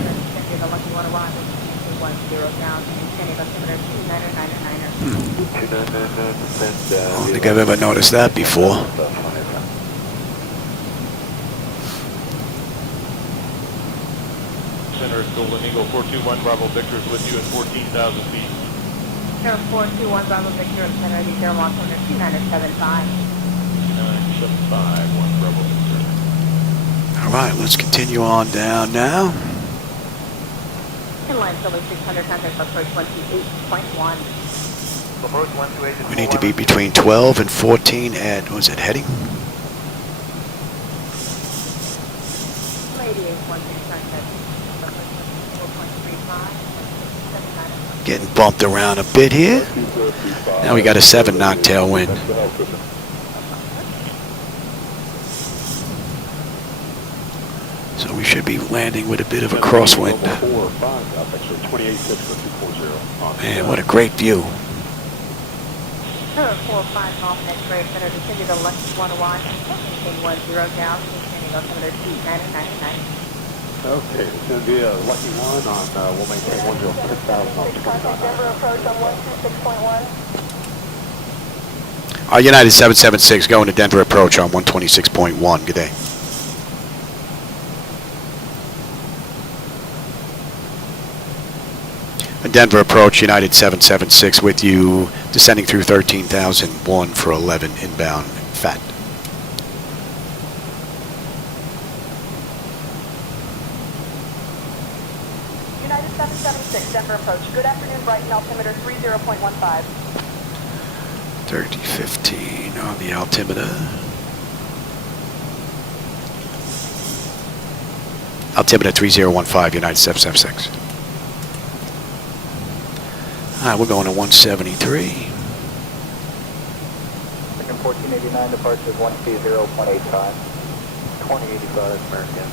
don't think I've ever noticed that before. Center is Golden Eagle 421 Bravo Victor is with you at 14,000 feet. Center 421 Bravo Victor, center of the zero launch under 2975. 975, 1 Bravo Victor. All right, let's continue on down now. Inline Philly 600, contact approach 128.1. We need to be between 12 and 14 at, was it heading? Getting bumped around a bit here. Now we got a 7 knot tailwind. So we should be landing with a bit of a crosswind. Man, what a great view. 45 off next grade center, descend to the left 101, maintain 10 down, descending go some of their seat 999. Okay, it's going to be a lucky one on, we'll maintain 106,000 on 29. Denver approach on 126.1. United 776 going to Denver approach on 126.1. Good day. Denver approach, United 776 with you, descending through 13,001 for 11 inbound fat. United 776, Denver approach. Good afternoon, Brighton, altimeter 30.15. 3015 on the altimeter. Altimeter 3015, United 776. All right, we're going to 173. 1989, departure is 120.85. 2085, American,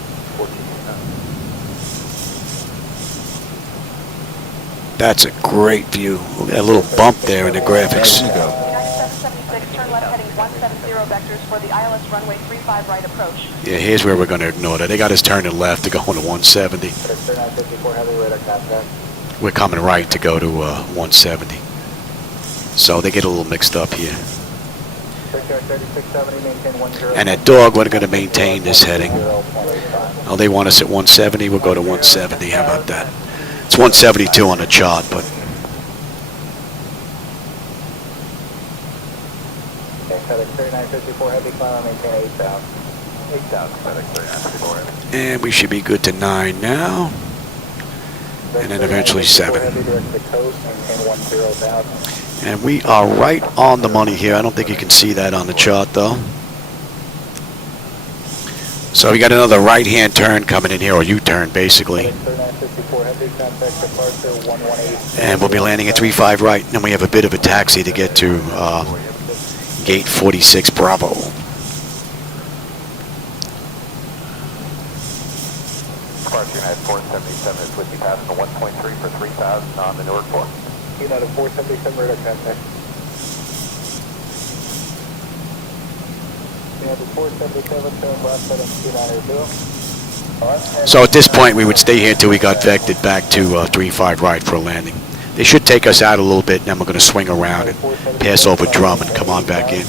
1489. That's a great view. Look at that little bump there in the graphics. United 776, turn left heading 170 vectors for the ILS runway 35 right approach. Yeah, here's where we're going to ignore that. They got us turning left to go into 170. We're coming right to go to 170. So they get a little mixed up here. And at dog, we're going to maintain this heading. Oh, they want us at 170. We'll go to 170. How about that? It's 172 on the chart, but and we should be good to 9 now, and then eventually 7. And we are right on the money here. I don't think you can see that on the chart, though. So we got another right-hand turn coming in here, or U-turn, basically. And we'll be landing at 35 right. And then we have a bit of a taxi to get to gate 46 Bravo. Departure United 477 is with you, passing 1.3 for 3,000 on the Newark 4. United 477, radar contact. United 477, turn left heading 292. So at this point, we would stay here until we got vectored back to 35 right for a landing. They should take us out a little bit, and then we're going to swing around and pass over Drum and come on back in.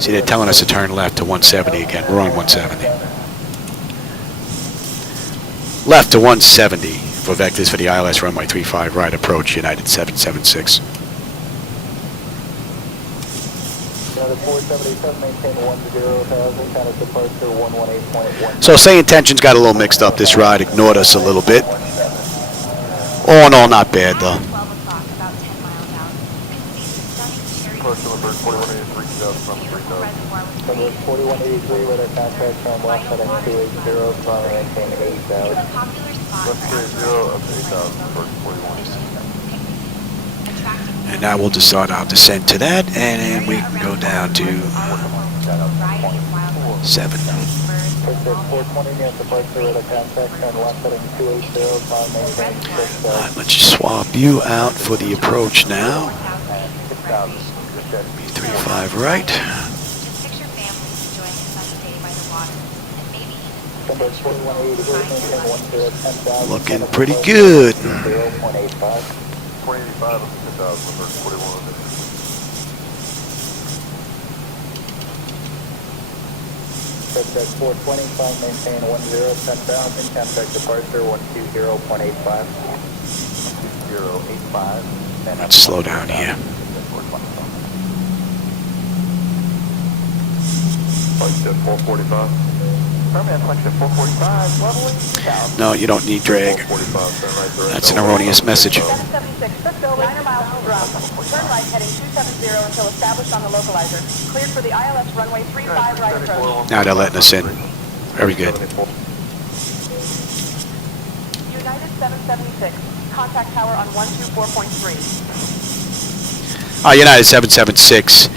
See, they're telling us to turn left to 170 again. We're on 170. Left to 170 for vectors for the ILS runway 35 right approach, United 776. So SayIntentions got a little mixed up this ride, ignored us a little bit. All in all, not bad though. Number 4183, radar contact, turn left heading 280, climb and maintain 8,000. Left 30 up to 8,000, first 41. And now we'll decide our descent to that, and then we can go down to 7. Alright, let's just swap you out for the approach now. B35 right. Looking pretty good. 485 up to 10,000, first 41. Suspect 420, climb, maintain 10,000, contact departure 120.85. 085. Let's slow down here. Flight 445. Permanent flight 445, leveling 2,000. No, you don't need drag. That's an erroneous message. 776, Cisco, 9 miles from Drum. Turn right heading 270 until established on the localizer. Cleared for the ILS runway 35 right approach. Now they're letting us in. Very good. United 776, contact tower on 124.3. United 776,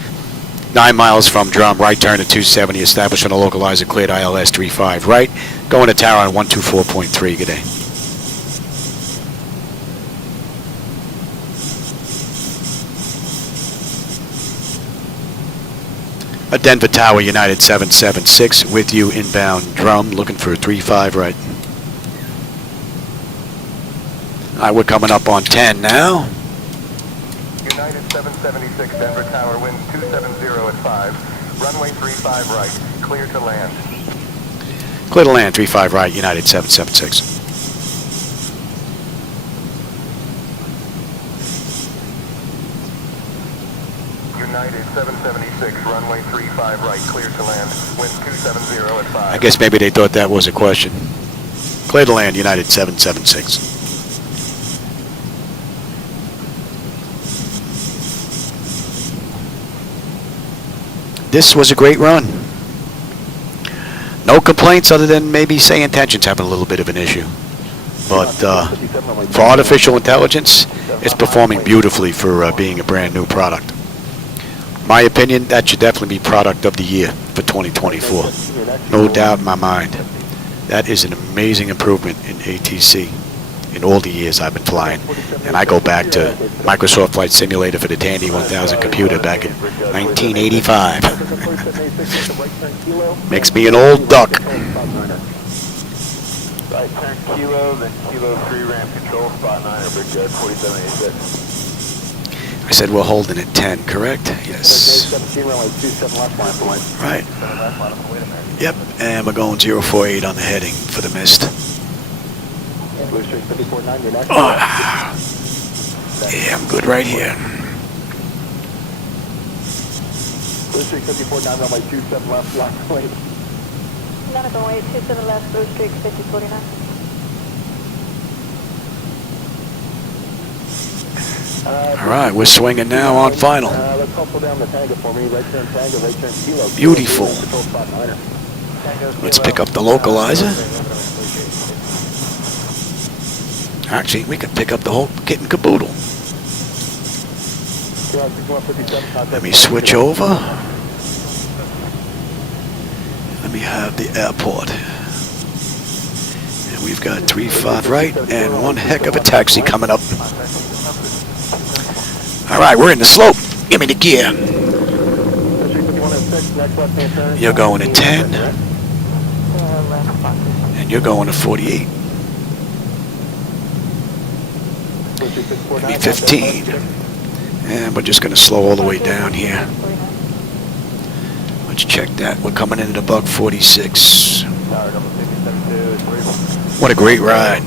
9 miles from Drum, right turn to 270, established on the localizer, cleared ILS 35 right, going to tower on 124.3, good day. A Denver Tower, United 776, with you inbound Drum, looking for 35 right. Alright, we're coming up on 10 now. United 776, Denver Tower, winds 270 at 5. Runway 35 right, clear to land. Clear to land, 35 right, United 776. United 776, runway 35 right, clear to land. Winds 270 at 5. I guess maybe they thought that was a question. Clear to land, United 776. This was a great run. No complaints other than maybe SayIntentions having a little bit of an issue. But for artificial intelligence, it's performing beautifully for being a brand new product. My opinion, that should definitely be product of the year for 2024. No doubt in my mind. That is an amazing improvement in ATC in all the years I've been flying. And I go back to Microsoft Flight Simulator for the Tandy 1000 computer back in 1985. Makes me an old duck. Right turn kilo, then kilo 3 ramp control, spot 9 or big jet 4786. I said we're holding at 10, correct? Yes. Right. Yep, and we're going 048 on the heading for the mist. Oh. Yeah, I'm good right here. Blue Streak 54.9, runway 27 left, left lane. runway 27 left, Blue Streak 5049. All right, we're swinging now on final. Let's couple down the Tango for me. Right turn Tango, right turn Kilo. Beautiful. Let's pick up the localizer. Actually, we can pick up the whole kit and caboodle. Let me switch over. Let me have the airport. And we've got 35 right and one heck of a taxi coming up. All right, we're in the slope. Give me the gear. You're going to 10. And you're going to 48. Give me 15. And we're just going to slow all the way down here. Let's check that. We're coming in at a buck 46. What a great ride.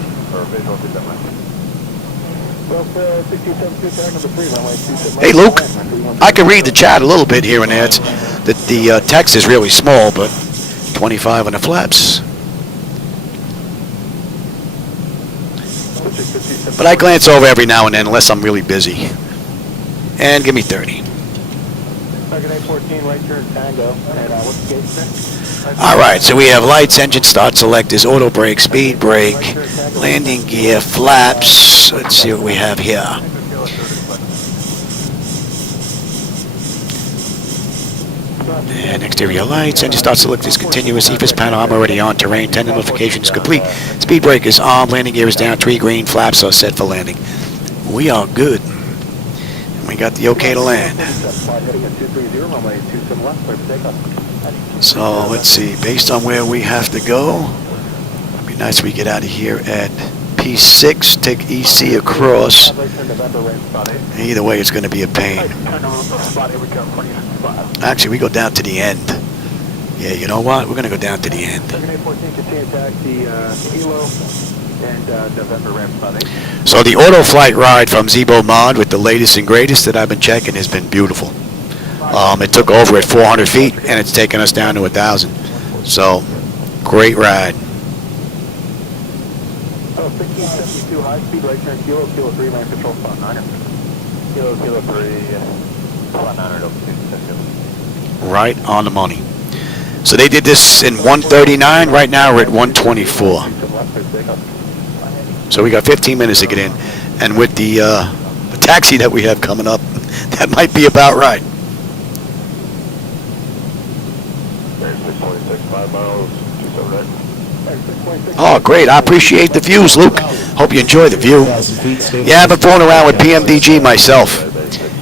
Hey Luke, I can read the chat a little bit here and there. It's that the text is really small, but 25 on the flaps. But I glance over every now and then unless I'm really busy. And give me 30. All right, so we have lights, engine start selectors, auto brake, speed brake, landing gear, flaps. Let's see what we have here. And exterior lights, engine start selectors, continuous, EFIS panel, I'm already on, terrain, 10 notifications complete. Speed brake is on, landing gear is down, 3 green, flaps are set for landing. We are good. We got the okay to land. So let's see, based on where we have to go, it'd be nice if we get out of here at P6, take EC across. Either way, it's going to be a pain. Actually, we go down to the end. Yeah, you know what? We're going to go down to the end. So the auto flight ride from Zibo Mod with the latest and greatest that I've been checking has been beautiful. It took over at 400 feet and it's taken us down to 1,000. So, great ride. 1572 high speed, right turn Kilo, Kilo 3, land control, spot 9er. Kilo 3, spot 9er, Right on the money. So they did this in 139. Right now we're at 124. So we got 15 minutes to get in, and with the taxi that we have coming up, that might be about right. 5 miles, 27 right. Oh, great. I appreciate the views, Luke. Hope you enjoy the view. Yeah, I've been fooling around with PMDG myself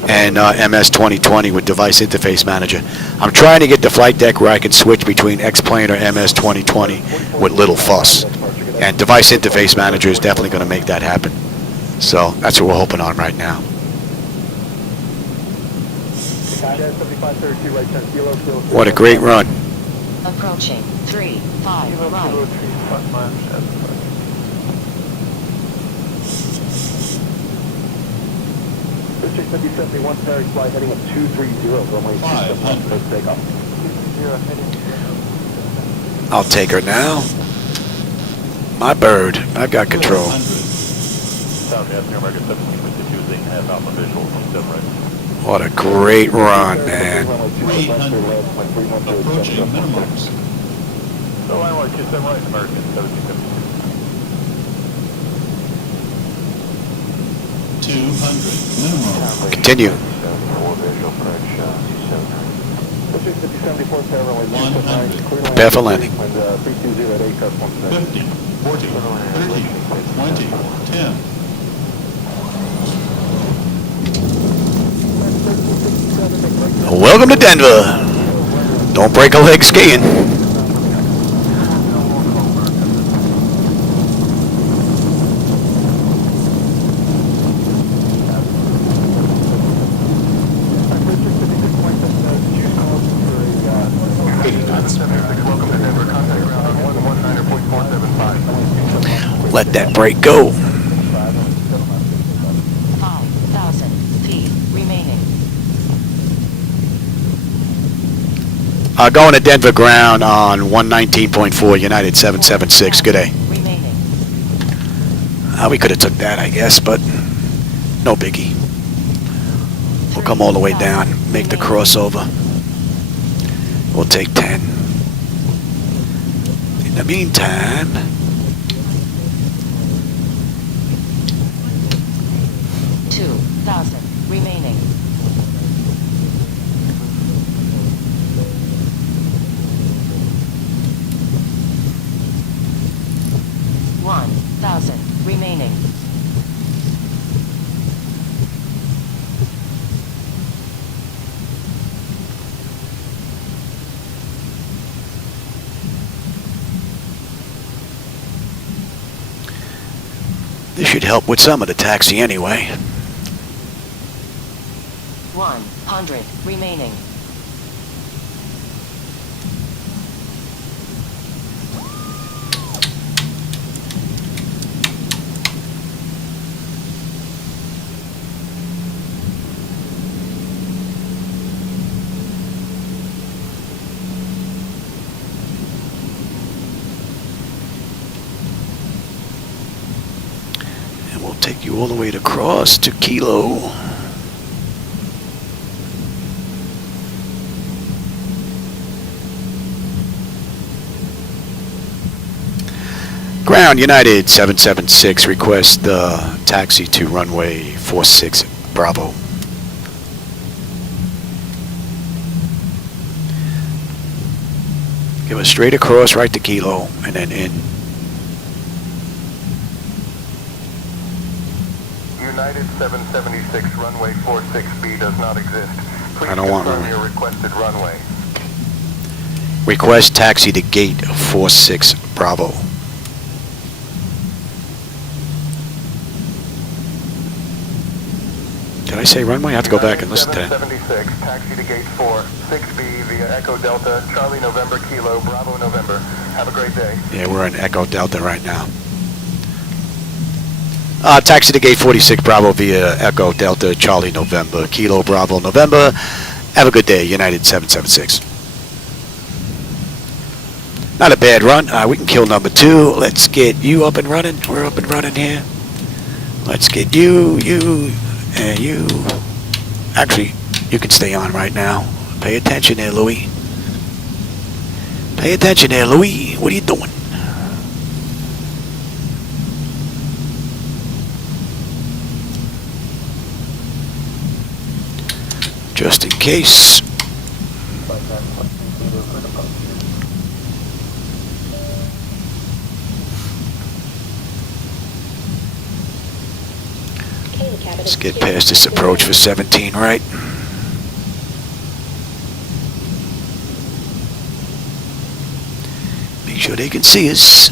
and MS 2020 with Device Interface Manager. I'm trying to get the flight deck where I can switch between X-Plane or MS 2020 with little fuss. And Device Interface Manager is definitely going to make that happen. So that's what we're hoping on right now. What a great run. Approaching 3-5 right. District 5071 Paris flight heading up 230, runway 27 left for takeoff. I'll take her now. My bird. I've got control. What a great run, man. 300, approaching minimums. So runway 27 right, American 1750. 200. Minimum. Continue. 100. Prepare for landing. 50, 40, 30, 20, 10. Welcome to Denver. Don't break a leg skiing. Let that brake go. 5,000 feet remaining. Going to Denver ground on 119.4 United 776. Good day. Remaining. We could have took that, I guess, but no biggie. We'll come all the way down, make the crossover. We'll take 10. In the meantime, remaining. Remaining. this should help with some of the taxi anyway. 100 remaining. And we'll take you all the way across to Kilo. Ground United 776, request taxi to runway 46 Bravo. Give us straight across right to Kilo and then in. United 776 runway 46B does not exist. Please I don't want confirm runway. your requested runway. Request taxi to gate 46 Bravo. Did I say runway? I have to go back and listen to that. 776, taxi to gate 4, 6B via Echo Delta, Charlie November Kilo, Bravo November. Have a great day. Yeah, we're in Echo Delta right now. Taxi to gate 46 Bravo via Echo Delta, Charlie November, Kilo Bravo November. Have a good day, United 776. Not a bad run. We can kill number 2. Let's get you up and running. We're up and running here. Let's get you, and you. Actually, you can stay on right now. Pay attention there, Louis. Pay attention there, Louis. What are you doing? Just in case. Let's get past this approach for 17, right? Make sure they can see us.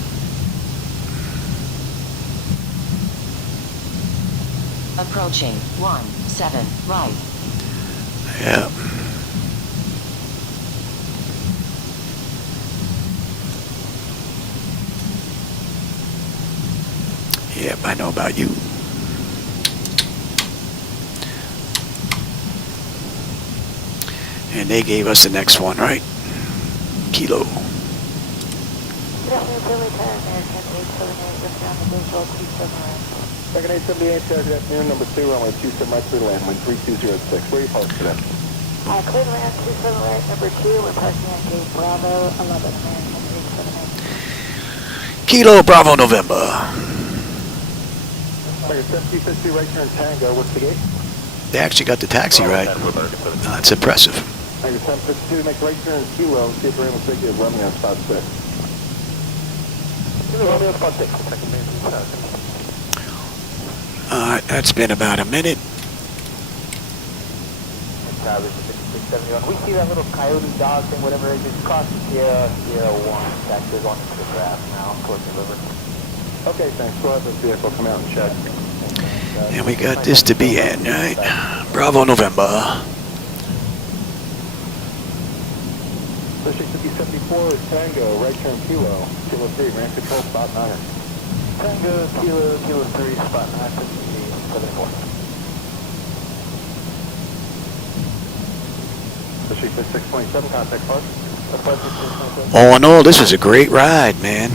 Approaching 17 right. Yeah. Yep, I know about you. And they gave us the next one, right? Kilo. Second 878, good afternoon, number 2, runway 27 right through land, wind 3206. Where are you posted at? Clear land 27 right, number 2, we're parking at gate Bravo 11, American 878. Kilo Bravo November. 7250 right turn Tango, what's the gate? They actually got the taxi right. That's impressive. 1052, make right turn Kilo, see if we're able to take you to Romeo spot 6. Romeo spot 6, second man. Alright, that's been about a minute. We see that little coyote dog thing, whatever it is, it's across the Sierra 1. That goes on to the grass now, towards the river. Okay, thanks. We'll have this vehicle come out and check. And we got this to be in, right? Bravo November. Pushback 5074 is Tango, right turn Kilo, Kilo 3, ramp control, spot 9. Tango, Kilo 3, spot 9, 74. Pushback 627, contact park. All in all, this was a great ride, man.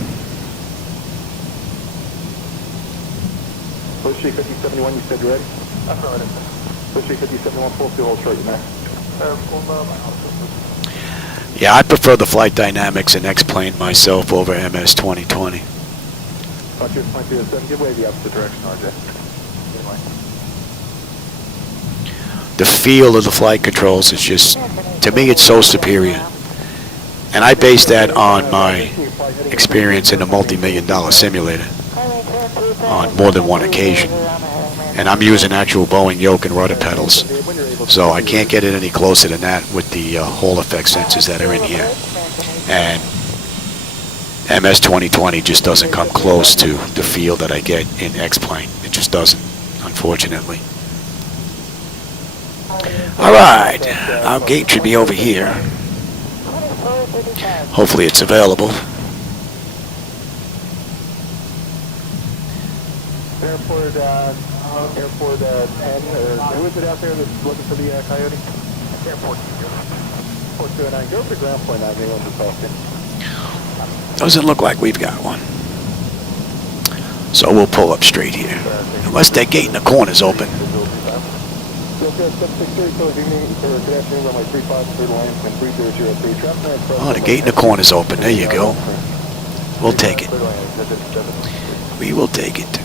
Pushback 5071, you said you're ready? Affirmative. Pushback 5071, full fuel, hold short, you may. Yeah, I prefer the flight dynamics in X-Plane myself over MS 2020. Frontier 207, give way the opposite direction, RJ. The feel of the flight controls is just, to me, it's so superior. And I base that on my experience in a multi-million-dollar simulator on more than one occasion. And I'm using actual Boeing yoke and rudder pedals. So I can't get it any closer than that with the Hall effect sensors that are in here. And MS 2020 just doesn't come close to the feel that I get in X-Plane. It just doesn't, unfortunately. Alright, our gate should be over here. Hopefully it's available. Airport 10, who is it out there that's looking for the coyote? Airport 209, go to ground point 9, anyone to talk to. Doesn't look like we've got one. So we'll pull up straight here. Unless that gate in the corner's open. Oh, the gate in the corner's open. There you go. We'll take it. We will take it.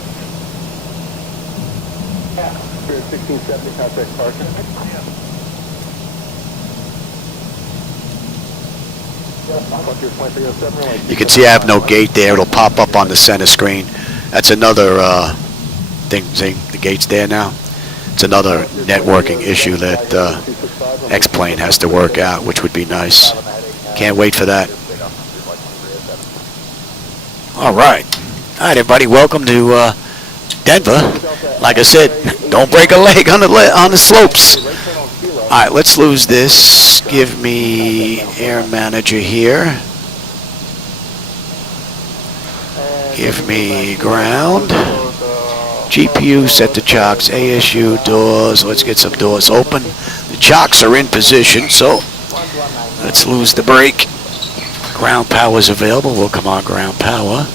1670 contact parking. You can see I have no gate there. It'll pop up on the center screen. That's another thing. The gate's there now. It's another networking issue that X-Plane has to work out, which would be nice. Can't wait for that. All right, everybody. Welcome to Denver. Like I said, don't break a leg on the slopes. All right, let's lose this. Give me Air Manager here. Give me ground. GPU set to chocks. ASU doors. Let's get some doors open. The chocks are in position, so let's lose the brake. Ground power is available. We'll come on ground power.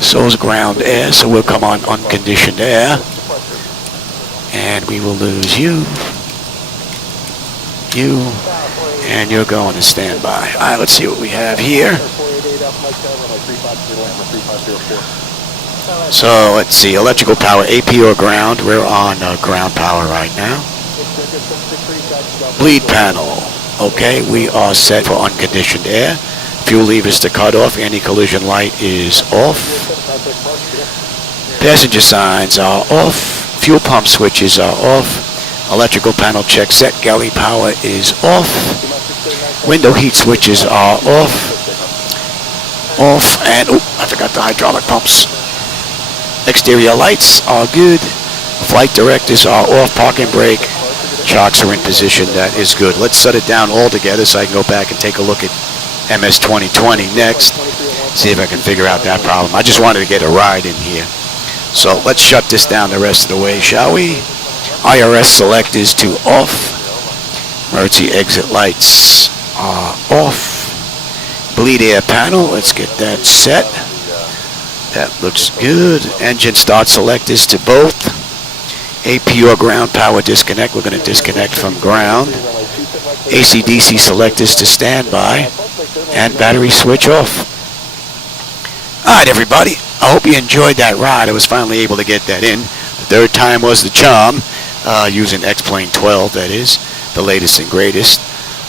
So is ground air, so we'll come on unconditioned air. And we will lose you, and you're going to standby. All right, let's see what we have here. So let's see, electrical power, AP or ground. We're on ground power right now. Bleed panel. Okay, we are set for unconditioned air. Fuel levers to cut off. Anti-collision light is off. Passenger signs are off. Fuel pump switches are off. Electrical panel check set. Galley power is off. Window heat switches are off. And I forgot the hydraulic pumps. Exterior lights are good. Flight directors are off. Parking brake. Chocks are in position. That is good. Let's set it down all together so I can go back and take a look at MS 2020 next. See if I can figure out that problem. I just wanted to get a ride in here. So let's shut this down the rest of the way, shall we? IRS selectors to off. Emergency exit lights are off. Bleed air panel, let's get that set. That looks good. Engine start selectors to both. AP or ground power disconnect. We're going to disconnect from ground. AC/DC selectors to standby. And battery switch off. All right, everybody. I hope you enjoyed that ride. I was finally able to get that in. The third time was the charm, using X-Plane 12, that is, the latest and greatest.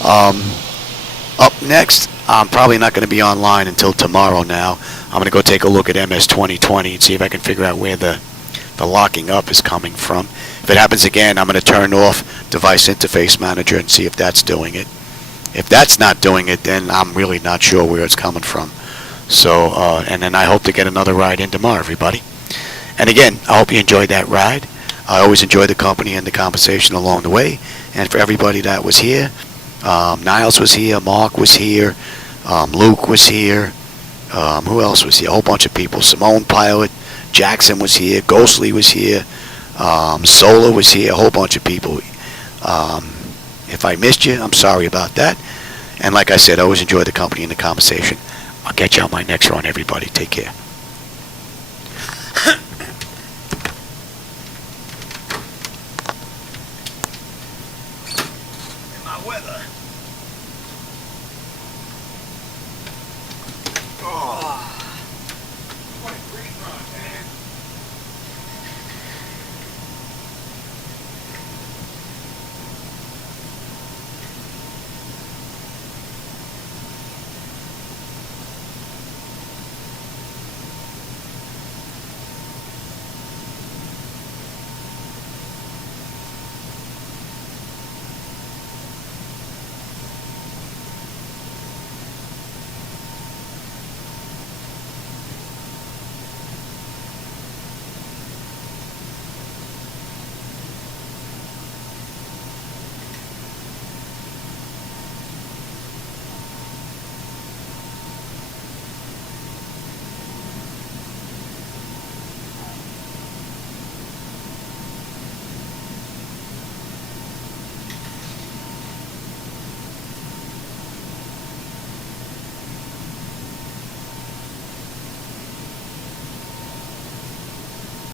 Up next, I'm probably not going to be online until tomorrow now. I'm going to go take a look at MS 2020 and see if I can figure out where the locking up is coming from. If it happens again, I'm going to turn off Device Interface Manager and see if that's doing it. If that's not doing it, then I'm really not sure where it's coming from. So, and then I hope to get another ride in tomorrow, everybody. And again, I hope you enjoyed that ride. I always enjoy the company and the conversation along the way. And for everybody that was here, Niles was here, Mark was here, Luke was here, who else was here? A whole bunch of people. Simone Pilot, Jackson was here, Ghostly was here, Solar was here, a whole bunch of people. If I missed you, I'm sorry about that. And like I said, I always enjoy the company and the conversation. I'll catch you on my next run, everybody. Take care. In my weather.